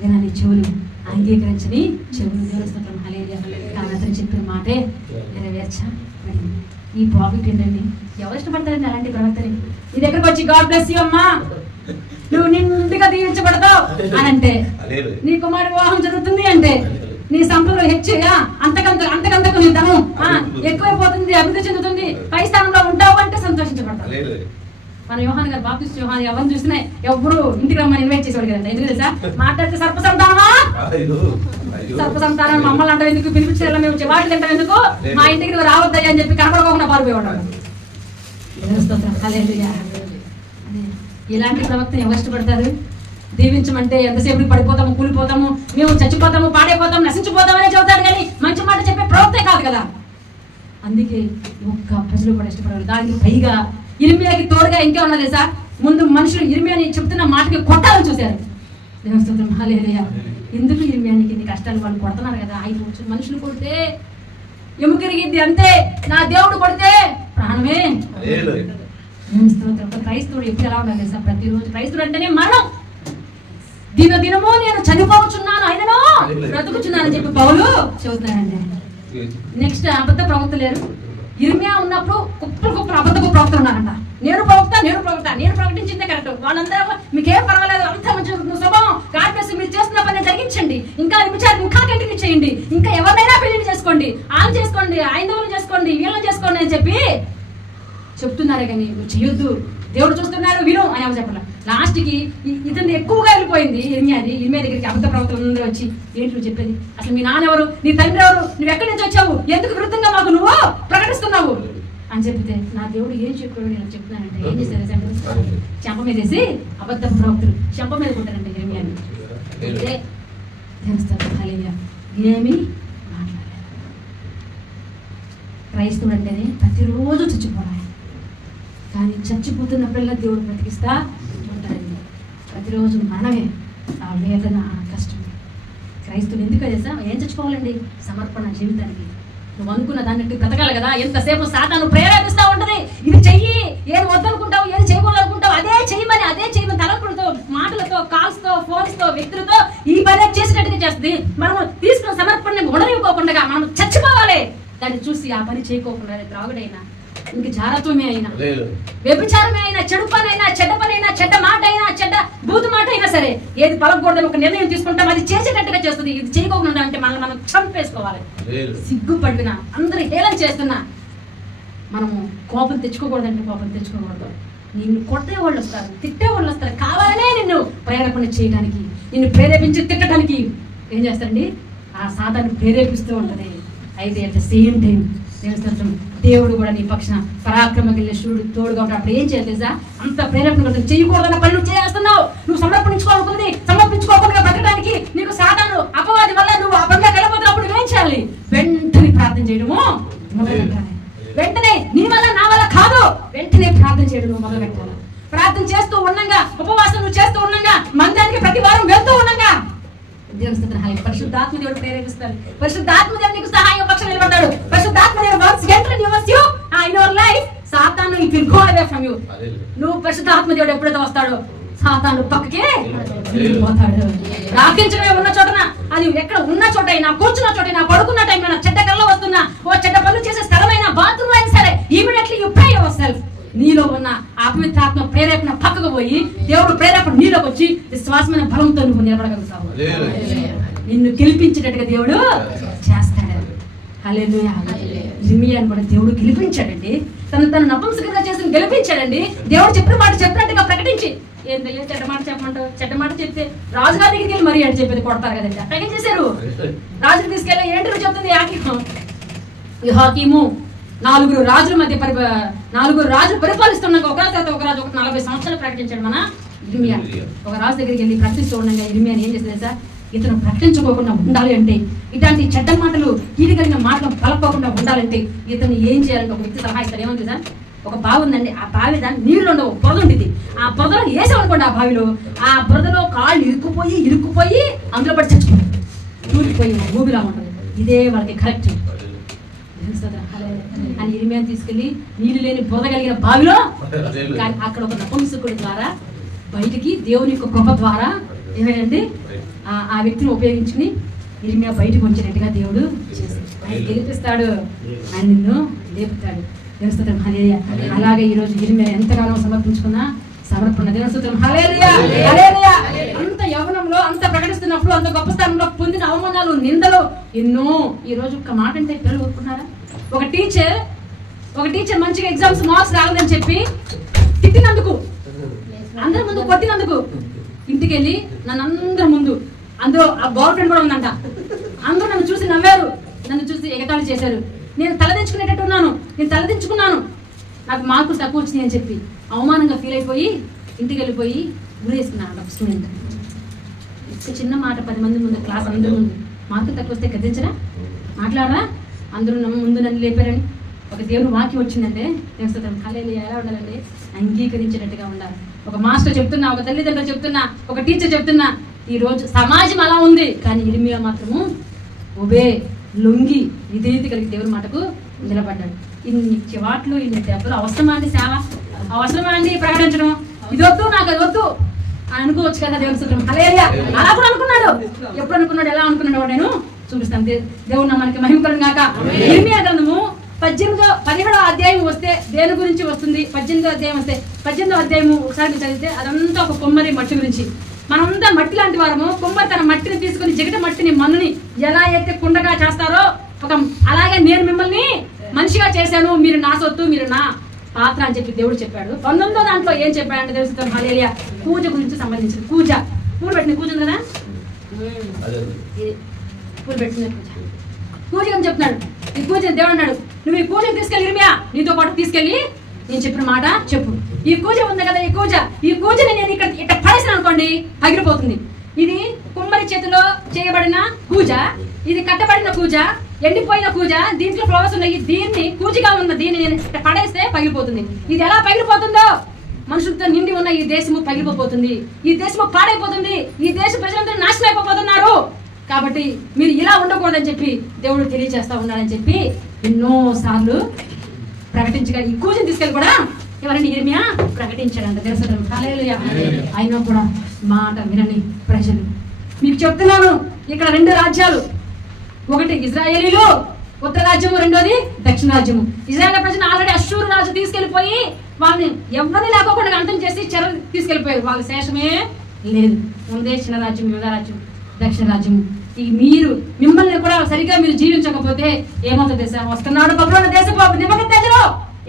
వినని చెవులు, అంగీకరించని చెవులు. దేవుని స్తోత్రం. హల్లెలూయా. కానీ అతను చెప్పిన మాటే నెరవేర్చబడింది. ఈ ప్రాఫిట్ ఏంటండి? ఎవరు ఇష్టపడతారండి అలాంటి ప్రవర్తన? నీ దగ్గరకు వచ్చి గాడ్ బ్లెస్ యు అమ్మా, నువ్వు నిండుగా దీవించబడతావు అని అంటే, నీ కుమారు వివాహం జరుగుతుంది అంటే, నీ సంపదలు హెచ్చుగా అంతకంతకు నీ ధనం ఎక్కువైపోతుంది, అభివృద్ధి చెందుతుంది, పై స్థానంలో ఉంటావు అంటే సంతోషించబడతావు. మన యోహాన్ గారు, బాప్టిస్ట్ యోహాన్, ఎవరిని చూసినా ఎవరు ఇంటికి రమ్మని ఇన్వైట్ చేసేవాడు కదండి. ఎందుకు తెలుసా? మాట్లాడితే సర్పసంతానమా, సర్పసంతానం మమ్మల్ని అంటారు ఎందుకు, పిలిపించారా మేము వాటి తింటాం ఎందుకు, మా ఇంటికి నువ్వు రావద్దయ్యా అని చెప్పి కనపడకుండా పారిపోయేవాడు. ఇలాంటి ప్రవక్తను ఎవరు ఇష్టపడతారు? దీవించమంటే ఎంతసేపు పడిపోతాము, కూలిపోతాము, మేము చచ్చిపోతాము, పాడైపోతాము, నశించిపోతామనే చెబుతాడు కానీ మంచి మాట చెప్పే ప్రవక్తే కాదు కదా. అందుకే ఒక్క ప్రజలు కూడా ఇష్టపడరు. దానికి పైగా ఇర్మియాకి తోడుగా ఇంకా ఉన్నది సార్, ముందు మనుషులు ఇర్మియాని చెప్తున్న మాటకి కొట్టాలని చూశారు. దేవుని స్తోత్రం. హల్లెలూయా. ఎందుకు ఇర్మియానికి ఇన్ని కష్టాలు? వాళ్ళు కొడుతున్నారు కదా. 5 వచ్చి మనుషులు కొడితే ఎముకరిగిద్ది అంతే, నా దేవుడు కొడితే ప్రాణమే. క్రైస్తవుడు ఎప్పుడు ఎలా ఉండాలి సార్? ప్రతిరోజు క్రైస్తవుడు అంటేనే మరణం. దినదినము నేను చనిపోవచ్చున్నాను, ఆయనను బ్రతుకుచున్నానని చెప్పి పౌలు చెబుతున్నానండి. నెక్స్ట్ అబద్ధ ప్రవక్త లేరు. ఇర్మియా ఉన్నప్పుడు కుప్పలు అబద్ధపు ప్రవక్తలు ఉన్నారంట. నేను ప్రకటించిందే కరెక్ట్. వాళ్ళందరూ మీకేం పర్వాలేదు, అంతా మంచి స్వభావం, గాడ్ బ్లెస్, మీరు చేస్తున్న పని జరిగించండి, ఇంకా కంటిన్యూ చేయండి, ఇంకా ఎవరినైనా పెళ్లి చేసుకోండి, వాళ్ళు చేసుకోండి, ఐందవులు చేసుకోండి, వీళ్ళని చేసుకోండి అని చెప్పి చెప్తున్నారే కానీ నువ్వు చేయొద్దు, దేవుడు చూస్తున్నాడు విను అని ఎవరు చెప్పాల. లాస్ట్ కి ఇతను ఎక్కువగా వెళ్ళిపోయింది ఇర్మియా దగ్గరికి. అబద్ధ ప్రవక్తలందరూ వచ్చి, ఏంటి నువ్వు చెప్పేది? అసలు మీ నాన్న ఎవరు, నీ తండ్రి ఎవరు, నువ్వు ఎక్కడి నుంచి వచ్చావు, ఎందుకు విరుద్ధంగా మాకు నువ్వు ప్రకటిస్తున్నావు అని చెప్తే, నా దేవుడు ఏం చెప్పాడు నేను చెప్తున్నానంటే ఏం చేశారు? చెంప మీద వేసి అబద్ధ ప్రవక్తలు చెంప మీద కొట్టారంటే ఇర్మియాని. అంటే హల్లెలూయా. ఏమీ మాట్లాడలేదు. క్రైస్తవుడు అంటేనే ప్రతిరోజు చచ్చిపోవాలి, కానీ చచ్చిపోతున్నప్పుడల్లా దేవుడు బ్రతికిస్తా ఉంటాడండి. ప్రతిరోజు మనమే ఆ వేదన, ఆ కష్టం. క్రైస్తవులు ఎందుకు తెలుసా? ఏం చచ్చిపోవాలండి? సమర్పణ జీవితానికి. నువ్వు అనుకున్న దాన్ని బ్రతకాలి కదా. ఎంతసేపు సాతాను ప్రేరేపిస్తూ ఉంటది, ఇది చెయ్యి, ఏది వద్దనుకుంటావు, ఏది చేయకూడదనుకుంటావు అదే చేయమని తలంపులతో, మాటలతో, కాల్స్ తో, ఫోన్స్ తో, వ్యక్తులతో ఈ పని చేసినట్టుగా చేస్తుంది. మనం తీసుకున్న సమర్పణని ఉండనివ్వకుండా మనం చచ్చిపోవాలి. దాన్ని చూసి ఆ పని చేయకోకుండా త్రాగుడైనా, ఇంక జారత్వమే అయినా, వ్యభిచారమే అయినా, చెడు పని అయినా, చెడ్డ పని అయినా, చెడ్డ మాట అయినా, చెడ్డ బూతు మాట అయినా సరే, ఏది పలకూడదని ఒక నిర్ణయం తీసుకుంటాం, అది చేసేటట్టుగా చేస్తుంది. ఇది చేయకోకుండా అంటే మనం చంపేసుకోవాలి. సిగ్గుపడిన అందరూ హేళన చేస్తున్నా మనము కోపం తెచ్చుకోకూడదంటే కోపం తెచ్చుకోకూడదు. నిన్ను కొట్టే వాళ్ళు వస్తారు, తిట్టే వాళ్ళు వస్తారు, కావాలనే నిన్ను ప్రేరేపణ చేయడానికి, నిన్ను ప్రేరేపించి తిట్టడానికి ఏం చేస్తారండి? ఆ సాతాను ప్రేరేపిస్తూ ఉంటది. అయితే అట్ ద సేమ్ టైం దేవుడు కూడా నీ పక్షాన పరాక్రమ కలిగిన శూరుడు తోడుగా ఉంటాడు. అప్పుడు ఏం చేయాలి తెలుసా? అంత ప్రేరేపణ చేయకూడదన్న పనులు చేస్తున్నావు. నువ్వు సమర్పించుకోకుండా బతకడానికి నీకు సాతాను అపవాది వల్ల నువ్వు ఆ పనిలో వెళ్ళిపోతున్నప్పుడు ఏం చేయాలి? వెంటనే ప్రార్థన చేయడము మొదలు పెట్టాలి. వెంటనే నీ వల్ల నా వల్ల కాదు, వెంటనే ప్రార్థన చేయడం మొదలు పెట్టాలి. ప్రార్థన చేస్తూ ఉండగా, ఉపవాసం నువ్వు చేస్తూ ఉండగా, మందిరానికి ప్రతి వారం వెళ్తూ ఉండగా పరిశుద్ధాత్మ దేవుడు ప్రేరేపిస్తారు. పరిశుద్ధాత్మ దేవుడు నీకు సహాయం పక్షం నిలబడ్డాడు. పరిశుద్ధాత్మ దేవుడు once enter in your life, సాతాను it will go away from you. నువ్వు పరిశుద్ధాత్మ దేవుడు ఎప్పుడైతే వస్తాడో సాతాను పక్కకే వెళ్ళిపోతాడు. రాకించడమే ఉన్న చోటన, అది ఎక్కడ ఉన్న చోటైనా, కూర్చున్న చోటైనా, పడుకున్న టైంలో, చెడ్డ కల్లో వస్తున్నా, ఓ చెడ్డ పనులు చేసే స్థలమైనా, బాత్రూమ్ అయినా సరే, immediately you pray your self. నీలో ఉన్న అపవిత్రాత్మ ప్రేరేపణ పక్కకు పోయి దేవుడు ప్రేరేపణ నీలోకి వచ్చి విశ్వాసమైన బలంతో నువ్వు నిలబడగలుగుతావు. నిన్ను గెలిపించేటట్టుగా దేవుడు చేస్తాడు. హల్లెలూయా. ఇర్మియాను కూడా దేవుడు గెలిపించాడండి. తను నపుంసకంగా చేసి గెలిపించాడండి. దేవుడు చెప్పిన మాట చెప్పినట్టుగా ప్రకటించి, ఏంటయ్యా చెడ్డ మాట చెప్పమంటావు? చెడ్డ మాట చెప్తే రాజుగారి దగ్గరికి వెళ్ళి మరి అని చెప్పేది కొడతారు కదండి. అట్టగే చేశారు. రాజుకి తీసుకెళ్ళి ఏంటి నువ్వు చెప్తుంది? హాకీము నలుగురు రాజులు పరిపాలిస్తున్నాక ఒక రాజు 40 సంవత్సరాలు ప్రకటించాడు మన ఇర్మియా. ఒక రాజు దగ్గరికి వెళ్ళి ప్రకటిస్తూ ఉండగా ఇర్మియాని ఏం చేసింది సార్? ఇతను ప్రకటించుకోకుండా ఉండాలి అంటే, ఇట్లాంటి చెడ్డ మాటలు, కీడి కలిగిన మాటలు పలకపోకుండా ఉండాలంటే ఇతను ఏం చేయాలంటే ఒక వ్యక్తి సలహా ఇస్తారు. ఏమంది సార్? ఒక బావి ఉందండి. ఆ బావి దాన్ని నీళ్ళు ఉండవు, బురద ఉండేది. ఆ బురదలో వేసామనుకోండి, ఆ బావిలో ఆ బురదలో కాళ్ళు ఇరుక్కుపోయి అందులో పడి చచ్చిపోతుంది, తూలిపోయి ఊబిలా ఉంటుంది. ఇదే వాళ్ళకి కరెక్ట్ అని ఇర్మియాని తీసుకెళ్లి నీళ్లు లేని బురద కలిగిన బావిలో, కానీ అక్కడ ఒక నపుంసకుడి ద్వారా బయటికి దేవుని యొక్క కృప ద్వారా ఏమైందంటే ఆ వ్యక్తిని ఉపయోగించుకుని ఇర్మియా బయటకు వచ్చినట్టుగా దేవుడు చేస్తాడు. ఆయన గెలిపిస్తాడు, ఆయన నిన్ను లేపుతాడు. దేవస్తోత్రం హల్లెలూయా. అలాగే ఈ రోజు ఇర్మియా ఎంతగానో సమర్పించుకున్నా సమర్పణ. దేవస్తోత్రం హల్లెలూయా. హల్లెలూయా. అంత యవ్వనంలో అంత ప్రకటిస్తున్నప్పుడు అంత గొప్ప స్థానంలో పొందిన అవమానాలు, నిందలు ఎన్నో. ఈ రోజు ఒక మాట అంటే పిల్లలు ఊరుకున్నారా? ఒక టీచర్ మంచిగా ఎగ్జామ్స్ మార్క్స్ రాలేదని చెప్పి తిట్టినందుకు, అందరి ముందు కొట్టినందుకు ఇంటికి వెళ్ళి నన్ను అందరి ముందు, అందులో ఆ గర్ల్ ఫ్రెండ్ కూడా ఉందంట, అందరూ నన్ను చూసి నవ్వారు, నన్ను చూసి ఎగతాళి చేశారు. నేను తలదించుకునేటట్టు ఉన్నాను, నేను తలదించుకున్నాను, నాకు మార్కులు తక్కువ వచ్చినాయి అని చెప్పి అవమానంగా ఫీల్ అయిపోయి ఇంటికి వెళ్ళిపోయి గురేసుకున్నాను. ఒక స్టూడెంట్ చిన్న మాట 10 మంది ముందు, క్లాస్ అందరి ముందు మార్కులు తక్కువ వస్తే గద్దించరా, మాట్లాడరా, అందరూ ముందు నన్ను లేపారని ఒక దేవుని వాక్యం వచ్చిందంటే దేవస్తోత్రం హల్లెలూయా. ఎలా ఉండాలంటే అంగీకరించేటట్టుగా ఉండాలి. ఒక మాస్టర్ చెప్తున్నా, ఒక తల్లిదండ్రులు చెప్తున్నా, ఒక టీచర్ చెప్తున్నా, ఈ రోజు సమాజం అలా ఉంది, కానీ ఇర్మియా మాత్రము లొంగి విధేయత కలిగి దేవుని మాటకు నిలబడ్డాడు. ఇన్ని చివాట్లు, ఇన్ని దెబ్బలు అవసరమా అండి? సేవ అవసరమా అండి? ప్రకటించడం ఇది వద్దు, నాకు అది వద్దు అని అనుకోవచ్చు కదా. దేవస్తోత్రం హల్లెలూయా. అలా కూడా అనుకున్నాడు. ఎప్పుడు అనుకున్నాడు? ఎలా అనుకున్నాడు? నేను చూపిస్తాను. దేవుడు మనకి మహిమ కలుగును గాక. ఇర్మియా గ్రంథము 17వ అధ్యాయం వస్తే దేని గురించి వస్తుంది? 18వ అధ్యాయం వస్తే 18వ అధ్యాయము ఒకసారి చదివితే అదంతా ఒక కొమ్మరి మట్టి గురించి. మనమంతా మట్టి లాంటి వారము. కొమ్మరి తన మట్టిని తీసుకుని, జిగట మట్టిని, మన్నుని ఎలా అయితే కుండగా చేస్తారో అలాగే నేను మిమ్మల్ని మనిషిగా చేశాను, మీరు నా సొత్తు, మీరు నా పాత్ర అని చెప్పి దేవుడు చెప్పాడు. 19వ దాంట్లో ఏం చెప్పాడంటే తెలుస్తాం హల్లెలూయా, పూజ గురించి సంబంధించింది. పూలు పెట్టిన పూజ ఉంది కదా, పూలు పెట్టిన పూజ అని చెప్తున్నాడు. ఈ పూజ దేవుడు అన్నాడు, నువ్వు ఈ పూజను తీసుకెళ్ళి ఇర్మియా నీతో పాటు తీసుకెళ్ళి నేను చెప్పిన మాట చెప్పు. ఈ పూజ ఉంది కదా, ఈ పూజని నేను ఇక్కడ పడేసిన అనుకోండి పగిలిపోతుంది. ఇది కుమ్మరి చేతిలో చేయబడిన పూజ, ఇది కట్టబడిన పూజ, ఎండిపోయిన పూజ, దీంట్లో ఫ్లవర్స్ ఉన్నాయి, దీన్ని పూజగా ఉన్న దీన్ని నేను పడేస్తే పగిలిపోతుంది. ఇది ఎలా పగిలిపోతుందో మనుషులతో నిండి ఉన్న ఈ దేశము పగిలిపోతుంది, ఈ దేశము పాడైపోతుంది, ఈ దేశ ప్రజలందరూ నాశనం అయిపోతున్నారు. కాబట్టి మీరు ఇలా ఉండకూడదని చెప్పి దేవుడు తెలియజేస్తా ఉన్నాడని చెప్పి ఎన్నో సార్లు ప్రకటించగా ఈ పూజను తీసుకెళ్ళి కూడా ఎవరండి ఇర్మియా ప్రకటించాడంట. దేవస్తోత్రం హల్లెలూయా. అయినా కూడా మాట వినని ప్రజలు. మీకు చెప్తున్నాను, ఇక్కడ 2 రాజ్యాలు, ఒకటి ఇజ్రాయేలీలు ఉత్తర రాజ్యము, రెండోది దక్షిణ రాజ్యము. ఇజ్రాయేల్ ప్రజలు ఆల్రెడీ అష్షూరు రాజు తీసుకెళ్లిపోయి వాళ్ళని ఎవరిని లేకోకుండా అంతం చేసి చెర తీసుకెళ్లిపోయారు. వాళ్ళ శేషమే లేదు. ముందే చిన్న రాజ్యం, యూదా రాజ్యం, దక్షిణ రాజ్యము. ఈ మిమ్మల్ని కూడా సరిగా మీరు జీవించకపోతే ఏమవుతుంది? వస్తున్నాడు బబులోను దేశపు నిమ్మకత్తెజలో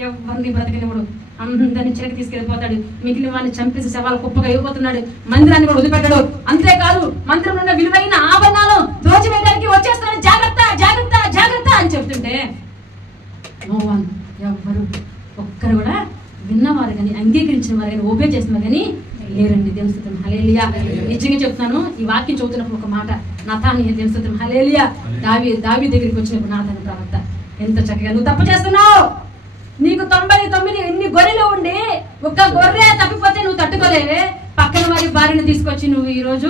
ఎవరిని బ్రతకనివ్వడు, అందరిని చెరకి తీసుకెళ్లిపోతాడు, మిగిలిన వాడిని చంపేసి శవాలు కుప్పగా ఇవ్వబోతున్నాడు, మందిరాన్ని కూడా వదిలిపెట్టాడు. అంతేకాదు మందిరంలో ఉన్న విలువైన ఆభరణాలు దోచివేయడానికి వచ్చేస్తున్నాడు, జాగ్రత్త జాగ్రత్త జాగ్రత్త అని చెప్తుంటే నో వన్, ఎవ్వరు ఒక్కరు కూడా విన్నవారు కానీ అంగీకరించిన వారు కానీ ఓబే చేసిన వారు కానీ లేరండి. దేవుని స్తోత్రం హల్లెలూయా. నిజంగా చెప్తున్నాను, ఈ వాక్యం చదువుతున్నప్పుడు ఒక మాట నాతాను, దేవుని స్తోత్రం హల్లెలూయా, దావీ దగ్గరికి వచ్చినప్పుడు నాతాను ప్రవక్త ఎంత చక్కగా, నువ్వు తప్పు చేస్తున్నావు, నీకు 99 ఇన్ని గొర్రెలు ఉండి ఒక్క గొర్రె తప్పిపోతే నువ్వు తట్టుకోలేవే, పక్కన వారి భార్యను తీసుకొచ్చి నువ్వు ఈ రోజు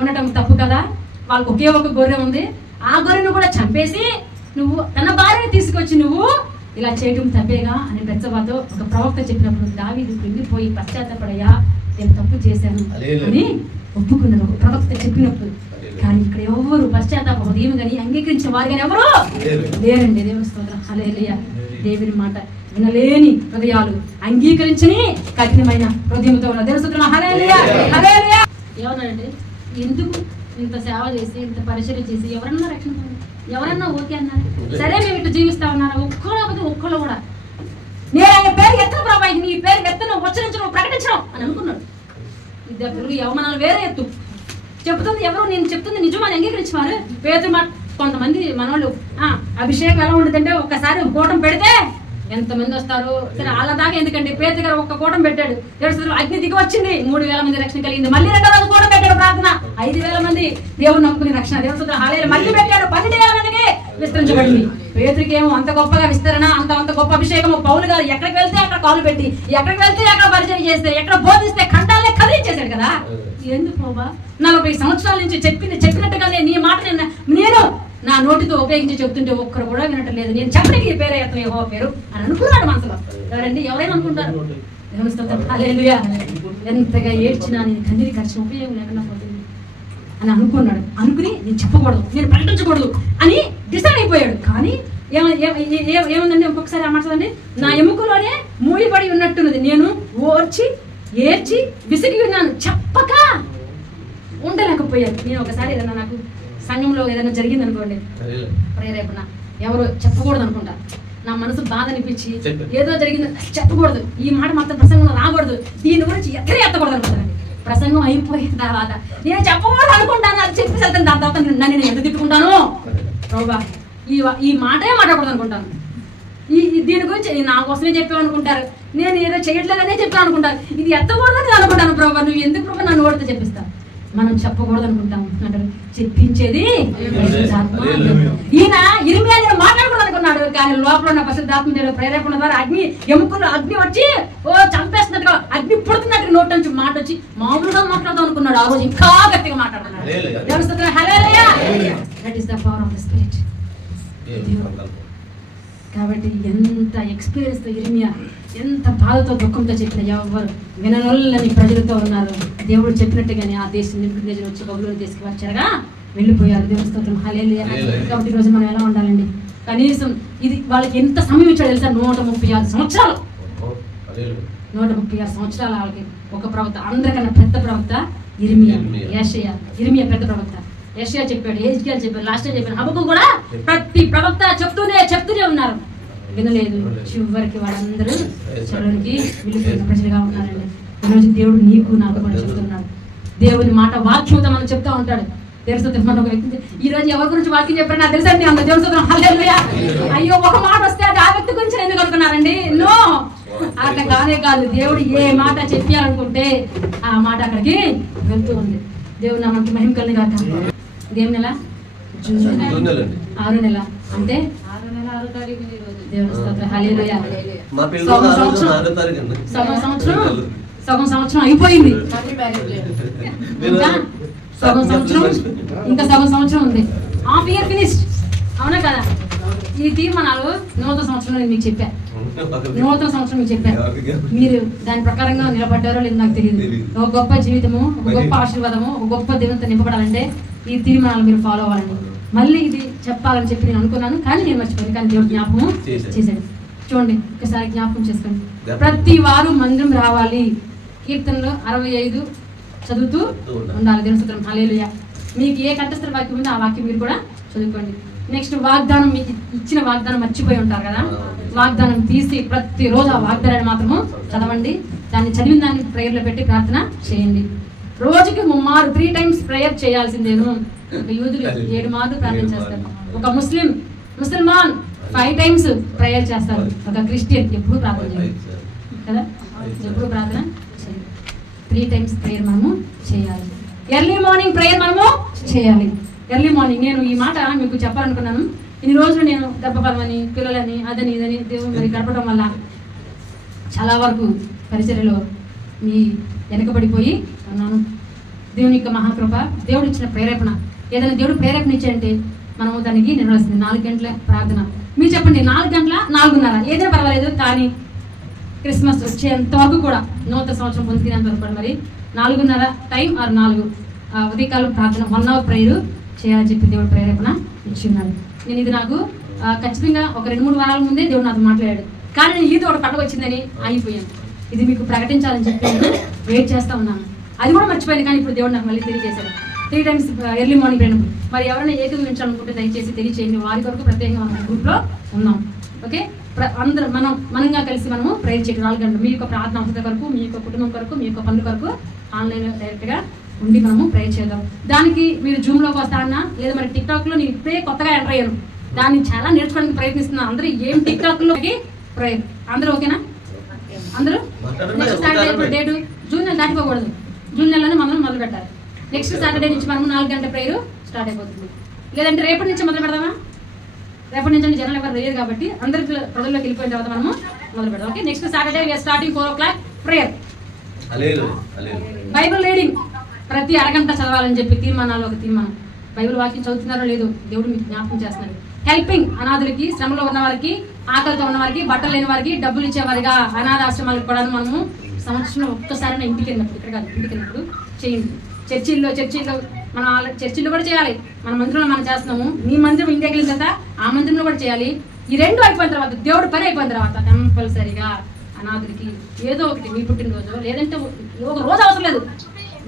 ఉండటం తప్పు కదా, వాళ్ళకి ఒకే ఒక గొర్రె ఉంది, ఆ గొర్రెను కూడా చంపేసి నువ్వు తన భార్యను తీసుకొచ్చి నువ్వు ఇలా చేయటం తప్పేగా అని బెత్షెబాతో ఒక ప్రవక్త చెప్పినప్పుడు దావీదు కృంగిపోయి పశ్చాత్తాపడయ్యా, నేను తప్పు చేశాను అని ఒప్పుకున్నాను ఒక ప్రవక్త చెప్పినప్పుడు. కానీ ఇక్కడ ఎవరు పశ్చాత్తాప హృదయం కానీ అంగీకరించిన వారు కానీ ఎవరు లేరండి. దేవుని స్తోత్రం హల్లెలూయా. దేవుని మాట వినలేని హృదయాలు, అంగీకరించని కఠినమైన హృదయంతో ఉన్న దేవుని స్తోత్రం హల్లెలూయా హల్లెలూయా. ఏమన్నారంటే, ఎందుకు ఇంత సేవ చేసి ఇంత పరిచయం చేసి ఎవరన్నా రక్షణ పొందారు, ఎవరన్నా ఓకే అన్నారు, సరే మేము ఇట్లా జీవిస్తా ఉన్నారు, ఒక్కళ్ళు కూడా నేను ఆయన పేరు ఎత్తను ప్రభా, నీ పేరు ఎత్తను ఉచ్చరించను ప్రకటించను అని అనుకున్నాడు. ఇద్దరు యవమనాలు వేరే ఎత్తు చెప్తుంది, ఎవరు నేను చెప్తుంది నిజమని అంగీకరించేవారు. పేదరు కొంతమంది మనోళ్ళు అభిషేకం ఎలా ఉండదంటే ఒక్కసారి కూటం పెడితే ఎంతమంది వస్తారు, సరే అలా దాకా ఎందుకంటే పేదరి గారు ఒక్క కూటం పెట్టాడు, అగ్ని దిగి వచ్చింది, 3000 మంది రక్షణ కలిగింది. మళ్ళీ రెండో రోజు కూటం పెట్టాడు ప్రార్థన, 5000 మంది దేవుడు నమ్ముకుని రక్షణ, దేవుడు హాలేలు మళ్ళీ పెట్టాడు, 12,000 మందికి విస్తరించబడింది. పేదరికి ఏమో అంత గొప్పగా విస్తరణ, అంత గొప్ప అభిషేకము. పౌలు గారు ఎక్కడికి వెళ్తే అక్కడ కాలు పెట్టి, ఎక్కడికి వెళ్తే అక్కడ పరిచయం చేస్తే, ఎక్కడ బోధిస్తే ఖండాలే కదిలించేశాడు కదా. ఎందుకు ప్రభా, 40 సంవత్సరాల నుంచి చెప్పినట్టుగానే నీ మాట నేను నా నోటితో ఉపయోగించి చెప్తుంటే ఒక్కరు కూడా వినటం లేదు, నేను చెప్పడానికి ఈ పేరు ఎత్తన యెహోవా పేరు అని అనుకున్నాడు మనసులో. ఎవరండి, ఎవరైనా అనుకుంటారు. హల్లెలూయా. ఎంతగా ఏడ్చినా నేను కన్నీరు ఖర్చు ఉపయోగం లేకుండా పోతుంది అని అనుకున్నాడు. అనుకుని నేను చెప్పకూడదు, నేను ప్రకటించకూడదు అని డిసైడ్ అయిపోయాడు. కానీ ఏముందండి, ఒక్కొక్కసారి అమ్మండి, నా ఎముకలోనే మూడిపడి ఉన్నట్టున్నది, నేను ఏడ్చి విసిగి ఉన్నాను, చెప్పక ఉండలేకపోయాను. నేను ఒకసారి ఏదన్నా నాకు సంఘంలో ఏదైనా జరిగింది అనుకోండి, ప్రేరేపణ ఎవరు చెప్పకూడదు అనుకుంటా, నా మనసు బాధ అనిపించి ఏదో జరిగింది చెప్పకూడదు, ఈ మాట మొత్తం ప్రసంగంలో రాకూడదు, దీని గురించి ఎత్తకూడదు అనుకుంటానండి. ప్రసంగం అయిపోయిన తర్వాత నేను చెప్పకూడదు అనుకుంటాను, అది చెప్పేసి వెళ్తాను, దాని తర్వాత నేను ఎంత తిట్టుకుంటాను ప్రభా, ఈ మాటే మాట్లాడకూడదు అనుకుంటాను, దీని గురించి నా కోసమే చెప్పావు అనుకుంటారు, నేను ఏదో చేయట్లేదనే చెప్పాను అనుకుంటారు, ఇది ఎత్తకూడదని అనుకుంటాను ప్రభా, నువ్వు ఎందుకు ప్రభా నన్ను ఓడితే చెప్పిస్తావు. మనం చెప్పకూడదు అనుకుంటాం అంటారు, చెప్పించేది ఈయన ఇర్మియా మాట్లాడకూడదు అనుకున్నాడు. కానీ లోపల ఉన్న పరిశుద్ధాత్మ దేవుని ప్రేరేపణ ద్వారా అగ్ని వచ్చి చంపేస్తున్నట్టుగా, అగ్ని పుడుతున్నట్టు నోటి నుంచి మాట వచ్చి మామూలుగా మాట్లాడదాం అనుకున్నాడు. ఆ రోజు ఇంకా గట్టిగా మాట్లాడుతున్నాడు. That is the power of the spirit. కాబట్టి ఎంత ఎక్స్పీరియన్స్ తో ఇర్మియా ఎంత బాధతో దుఃఖంతో చెప్పిన ఎవరు విననొల్లని ప్రజలతో ఉన్నారు. దేవుడు చెప్పినట్టుగానే ఆ దేశం నిపుణులు వచ్చి బబులోను తీసుకువచ్చారుగా వెళ్ళిపోయారు. దేవుని స్తోత్రం హల్లెలూయా. కాబట్టి ఈరోజు మనం ఎలా ఉండాలండి, కనీసం ఇది వాళ్ళకి ఎంత సమయం ఇచ్చాడు తెలుసా, 136 సంవత్సరాలు. 136 సంవత్సరాలు వాళ్ళకి ఒక ప్రవక్త, అందరికన్నా పెద్ద ప్రవక్త ఇర్మియా. ఇర్మియా పెద్ద ప్రవక్త. యెషయా చెప్పాడు, హెజ్కేల్ చెప్పాడు, లాస్ట్ చెప్పాడు, హబక్కూ కూడా ప్రతి ప్రవక్త చెప్తూనే ఉన్నారు, వినలేదు. చివరికి వాళ్ళందరూ చెరువునికి వెళ్ళిపోయిన ప్రజలుగా ఉన్నారండి. ఈరోజు దేవుడు నీకు నాకు కూడా చెప్తున్నాడు. దేవుని మాట వాక్యంతో మనం చెప్తా ఉంటాడు. తెలుసు మన ఒక వ్యక్తి ఈ రోజు ఎవరి గురించి వాక్యం చెప్పారు నాకు తెలుసండి, అంత దేవుడు హల్లెలూయా. అయ్యో ఒక మాట వస్తే అది ఆ వ్యక్తి గురించి ఎందుకు అనుకున్నారండి? నో, అట్లా కానే కాదు. దేవుడు ఏ మాట చెప్పాలనుకుంటే ఆ మాట అక్కడికి వెళ్తూ ఉంది. దేవుడు నా మనకి మహిమ కలిగి కాక. ఇదేం నెల? 6 నెల అంటే 6 నెల 6 తారీఖు దేవుని స్తోత్రం హల్లెలూయా. సగం సంవత్సరం అయిపోయింది, సగం సంవత్సరం ఇంకా సగం సంవత్సరం ఉంది. హాఫ్ ఇయర్ ఫినిష్డ్, అవునా కదా? ఈ తీర్మానాలు నూతన సంవత్సరంలో మీకు చెప్పాను, నూతన సంవత్సరం మీకు చెప్పాను. మీరు దాని ప్రకారంగా నిలబడ్డారో లేదు నాకు తెలియదు. ఒక గొప్ప జీవితము, ఒక గొప్ప ఆశీర్వాదము, ఒక గొప్ప దేవునితో నింపబడాలంటే ఈ తీర్మానాలు మీరు ఫాలో అవ్వాలండి. మళ్ళీ ఇది చెప్పాలని చెప్పి నేను అనుకున్నాను, కానీ నేను మర్చిపోయాను. కానీ దేవుడు జ్ఞాపకం చేశాడు. చూడండి, ఒకసారి జ్ఞాపకం చేసుకోండి. ప్రతి వారు మందిరం రావాలి. కీర్తనలో 65 చదువుతూ ఉండాలి. దేవుని స్తోత్రం హల్లెలూయా. మీకు ఏ కంఠస్థ వాక్యం ఉందో ఆ వాక్యం మీరు కూడా చదువుకోండి. నెక్స్ట్ వాగ్దానం, మీకు ఇచ్చిన వాగ్దానం మర్చిపోయి ఉంటారు కదా, వాగ్దానం తీసి ప్రతిరోజు ఆ వాగ్దానాన్ని మాత్రము చదవండి. దాన్ని చదివిన దాన్ని ప్రేయర్లో పెట్టి ప్రార్థన చేయండి. రోజుకి 3 టైమ్స్ ప్రేయర్ చేయాల్సిందేను. ఒక యూదులు 7 మార్లు ప్రార్థన చేస్తారు. ఒక ముస్లిమాన్ 5 times ప్రేయర్ చేస్తారు. ఒక క్రిస్టియన్ ఎప్పుడు ప్రార్థన చేయాలి కదా, ఎప్పుడు ప్రార్థన చేయాలి. 3 times ప్రేయర్ మనము చేయాలి. ఎర్లీ మార్నింగ్ ప్రేయర్ మనము చేయాలి. ఎర్లీ మార్నింగ్ నేను ఈ మాట మీకు చెప్పాలనుకున్నాను. ఇన్ని రోజులు నేను గర్భఫలమని పిల్లలని అదని ఇదని దేవుడు మరి గడపడం వల్ల చాలా వరకు పరిచర్యలో మీ వెనకబడిపోయి ఉన్నాను. దేవుని యొక్క మహాకృప, దేవుడు ఇచ్చిన ప్రేరేపణ, ఏదైనా దేవుడు ప్రేరేపణ ఇచ్చాడంటే మనము దానికి నిర్వహిస్తుంది. 4 గంటల ప్రార్థన. మీరు చెప్పండి, 4 గంటల 4:30 ఏదైనా పర్వాలేదు, కానీ క్రిస్మస్ వచ్చేంత వరకు కూడా నూతన సంవత్సరం పొందుకునేంత వరకు కూడా మరి 4:30 టైం ఆర్ 4 ఉదయకాలం ప్రార్థన 1 hour ప్రేయర్ చేయాలని చెప్పి దేవుడు ప్రేరేపణ ఇచ్చిన్నాడు. నేను ఇది నాకు ఖచ్చితంగా ఒక 2-3 వారాల ముందే దేవుడు నాతో మాట్లాడాడు. కానీ నేను ఈది ఒక పండుగ వచ్చిందని ఆగిపోయాను. ఇది మీకు ప్రకటించాలని చెప్పి నేను వెయిట్ చేస్తూ ఉన్నాను. అది కూడా మర్చిపోయాను, కానీ ఇప్పుడు దేవుడు నాకు మళ్ళీ తెలియజేశాడు. 3 times ఎర్లీ మార్నింగ్ ప్రేయర్. మరి ఎవరైనా ఏకీభవించాలనుకుంటే దయచేసి తెలియచేయండి. వారి కొరకు ప్రత్యేకంగా మనం గ్రూప్లో ఉన్నాం. ఓకే, అందరూ మనంగా కలిసి మనము ప్రేయర్ చేయడం 4 గంటలు. మీ యొక్క ప్రార్థన అవసరం కొరకు, మీ యొక్క కుటుంబం కొరకు, మీ యొక్క పనుల కొరకు ఆన్లైన్ డైరెక్ట్గా ఉండి మనము ప్రేయర్ చేద్దాం. దానికి మీరు జూమ్లోకి వస్తారన్నా, లేదా మరి టిక్టాక్లో నేను ఇప్పుడే కొత్తగా ఎంటర్ అయ్యాను, దాన్ని చాలా నేర్చుకోవడానికి ప్రయత్నిస్తున్నాను. అందరూ ఏం టిక్టాక్లో ప్రేయర్ అందరూ ఓకేనా? అందరూ నెక్స్ట్ సాటర్డే డేటు జూన్ నెల దాటిపోకూడదు. జూన్ నెలలోనే మనం మొదలు పెట్టాలి. నెక్స్ట్ సాటర్డే నుంచి మనము 4 గంటల ప్రేయర్ స్టార్ట్ అయిపోతుంది. లేదంటే రేపటి నుంచి మొదలు పెడదామా? రేపటి నుంచి జనాలు ఎవరు లేదు కాబట్టి అందరి ప్రజల్లోకి వెళ్ళిపోయిన తర్వాత మనము మొదలు పెడదాం. Okay, next Saturday we are starting 4 o'clock prayer. Bible reading ప్రతి అరగంట చదవాలని చెప్పి తీర్మానాలు, ఒక తీర్మానం. బైబిల్ వాక్యం చదువుతున్నారో లేదు దేవుడు మీకు జ్ఞాపకం చేస్తున్నారు. హెల్పింగ్, అనాథులకి, శ్రమలో ఉన్న వారికి, ఆకలితో ఉన్న వారికి, బట్టలు లేని వారికి, డబ్బులు ఇచ్చేవారిగా అనాథాశ్రమాలకు కూడా మనము సంవత్సరంలో ఒక్కసారి ఇంటికి వెళ్ళినప్పుడు, ఇక్కడ కాదు ఇంటికి వెళ్ళినప్పుడు చేయండి. చర్చిల్లో మనం చర్చిల్లో కూడా చేయాలి. మన మందిరంలో మనం చేస్తున్నాము. మీ మందిరం ఇంటికి వెళ్ళిన తర్వాత ఆ మందిరంలో కూడా చేయాలి. ఈ 2 అయిపోయిన తర్వాత, దేవుడు పని అయిపోయిన తర్వాత కంపల్సరిగా అనాథులకి ఏదో ఒకటి, మీ పుట్టినరోజు లేదంటే ఒక రోజు అవసరం లేదు,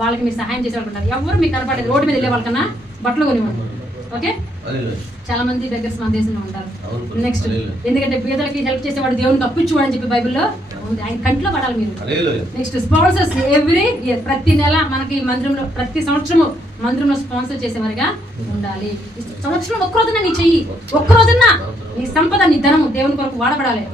వాళ్ళకి మీరు సహాయం చేసే వాళ్ళకుంటారు. ఎవరు మీకు కనపడేది రోడ్డు మీద వెళ్ళే వాళ్ళకన్నా బట్టలు కొనివ్వండి. ఓకే, చాలా మంది బెగ్గర్స్ మన దేశంలో ఉంటారు. నెక్స్ట్, ఎందుకంటే పేదలకి హెల్ప్ చేసేవాడు దేవునికి అప్పించువాడు అని చెప్పి బైబిల్లో ఉంది. ఆయన కంట్లో పడాలి మీరు. నెక్స్ట్, స్పాన్సర్స్ ఎవ్రీ ఇయర్, ప్రతి నెల మనకి మందిరంలో, ప్రతి సంవత్సరము మందిరంలో స్పాన్సర్ చేసేవారిగా ఉండాలి. సంవత్సరం ఒక్కరోజున నీ చెయ్యి, ఒక్కరోజున నీ సంపద, నీ ధనము దేవుని కొరకు వాడబడాలి.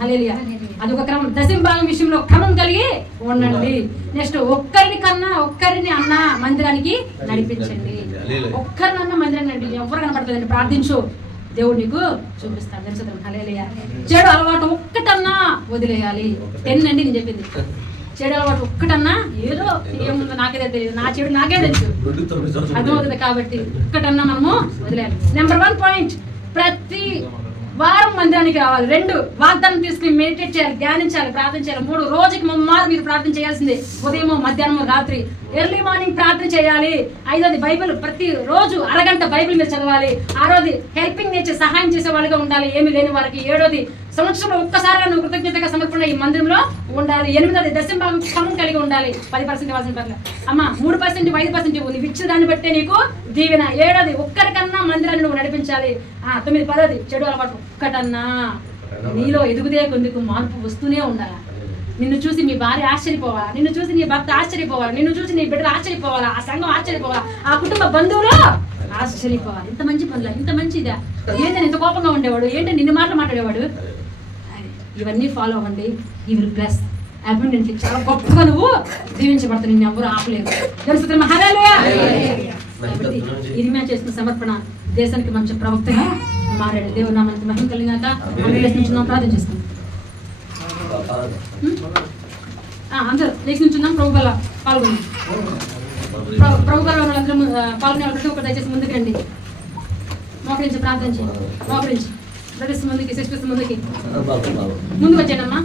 హల్లెలూయా. అది ఒక క్రమం. దశంభాగం విషయంలో క్రమం కలిగి ఉండండి. నెక్స్ట్, ఒక్కరిని అన్న మందిరానికి నడిపించండి. ఒక్కరినన్నా మందిరాన్ని నడిపించి, ఎవరు కనపడలేదండి, ప్రార్థించు, దేవుడు నీకు చూపిస్తాడు. తెలుసు. హల్లెలూయా. చెడు అలవాటు ఒక్కటన్నా వదిలేయాలి. 10 అండి నేను చెప్పింది. చెడు అలవాటు ఒక్కటన్నా, ఏదో ఏముందో నాకేదో తెలియదు, నా చెడు నాకే తెలుసు, అర్థమవుతుంది. కాబట్టి ఒక్కటన్నా మనము వదిలేయాలి. నెంబర్ 1 పాయింట్, ప్రతి వారం మందిరానికి రావాలి. 2, వాగ్దానం తీసుకుని మెడిటేట్ చేయాలి, ధ్యానించాలి, ప్రార్థన చేయాలి. 3, రోజుకి 3 మార్లు మీరు ప్రార్థన చేయాల్సిందే. ఉదయం, మధ్యాహ్నం, రాత్రి, ఎర్లీ మార్నింగ్ ప్రార్థన చేయాలి. 5వది, బైబిల్ ప్రతి రోజు అరగంట బైబిల్ మీరు చదవాలి. 6వది, హెల్పింగ్ నేచర్, సహాయం చేసే వాళ్ళగా ఉండాలి, ఏమి లేని వారికి. 7వది, సంవత్సరంలో ఒక్కసారిగా నువ్వు కృతజ్ఞతగా సమర్పణ ఈ మందిరంలో ఉండాలి. 8వది, దశంభాగం క్రమం కలిగి ఉండాలి. 10% ఇవ్వాల్సిన పర్లేదు అమ్మా, 3%, 5% ఇవ్వు, నువ్వు ఇచ్చిన దాన్ని బట్టే నీకు దీవెన. 7వది, ఒక్కరికన్నా మందిరాన్ని నువ్వు నడిపించాలి. 9, 10వది, చెడు అలవాటు ఒక్కటన్నా నీలో ఎదుగుదే కొందుకు మార్పు వస్తూనే ఉండాలి. నిన్ను చూసి మీ భార్య ఆశ్చర్యపోవాలా, నిన్ను చూసి నీ భర్త ఆశ్చర్యపోవాలి, నిన్ను చూసి నీ బిడ్డలు ఆశ్చర్యపోవాలా, ఆ సంఘం ఆశ్చర్యపోవాలా, ఆ కుటుంబ బంధువులు ఆశ్చర్యపోవాలి. ఇంత మంచి పనులు, ఇంత మంచిదా, ఏంటని ఇంత కోపంగా ఉండేవాడు, ఏంటని నిన్ను మాటలు మాట్లాడేవాడు. ఇవన్నీ ఫాలో అవ్వండి. You will bless abundantly. చాలా గొప్పగా నువ్వు దీవించబడతావు. నిన్ను ఎవరు ఆపలేదు. తెలుసు. హల్లెలూయా. ఇర్మియా చేసిన సమర్పణ దేశానికి మంచి ప్రవక్తగా మారాడు. దేవుడు నామానికి మహిమ కలిగినాక ప్రార్థన చేసుకుంటాం. అందరూ లేచి నుంచున్నాం. ప్రభువుల పాల్గొన్నాం. ప్రభువుల వాళ్ళందరూ పాల్గొనే ప్రతి ఒక్కరు దయచేసి ముందుకు రండి. మోకరించి ప్రార్థన చేయండి. మోకరించి బ్రదర్స్ ముందుకి, సిస్టర్స్ ముందుకు వచ్చానమ్మా.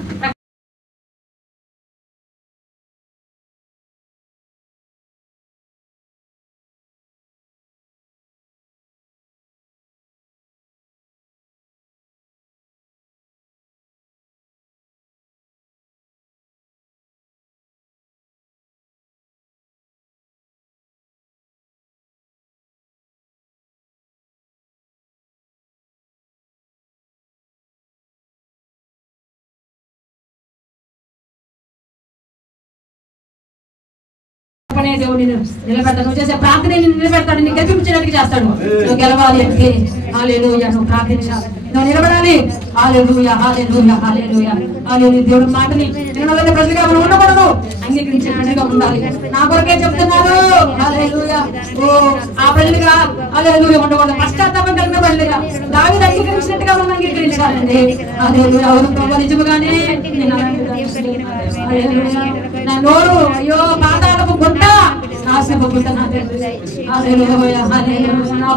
గొప్పనే దేవుడు నిన్ను నిలబెడతాడు. నువ్వు చేసే ప్రార్థన నిన్ను నిలబెడతాడు, నిన్ను గెలిపించినట్టుగా చేస్తాడు. నువ్వు గెలవాలి అంటే హల్లెలూయా, నువ్వు ప్రార్థించాలి, నువ్వు నిలబడాలి. హల్లెలూయా హల్లెలూయా హల్లెలూయా హల్లెలూయా. దేవుడి మాటని వినగలిగే ప్రజలుగా మనం ఉండకూడదు, అంగీకరించే ప్రజలుగా ఉండాలి. నా కొరకే చెప్తున్నాను. హల్లెలూయా. ఓ ఆ ప్రజలుగా హల్లెలూయా ఉండకూడదు, పశ్చాత్తాపం కలిగిన ప్రజలుగా దావీదు అంగీకరించినట్టుగా మనం అంగీకరించాలండి. హల్లెలూయా. అవును ప్రభువా, నిజముగానే నా నోరు అయ్యో పాతాళపు గుట్ట, నాశనపు గుట్ట నా తండ్రి. హల్లెలూయా హల్లెలూయా.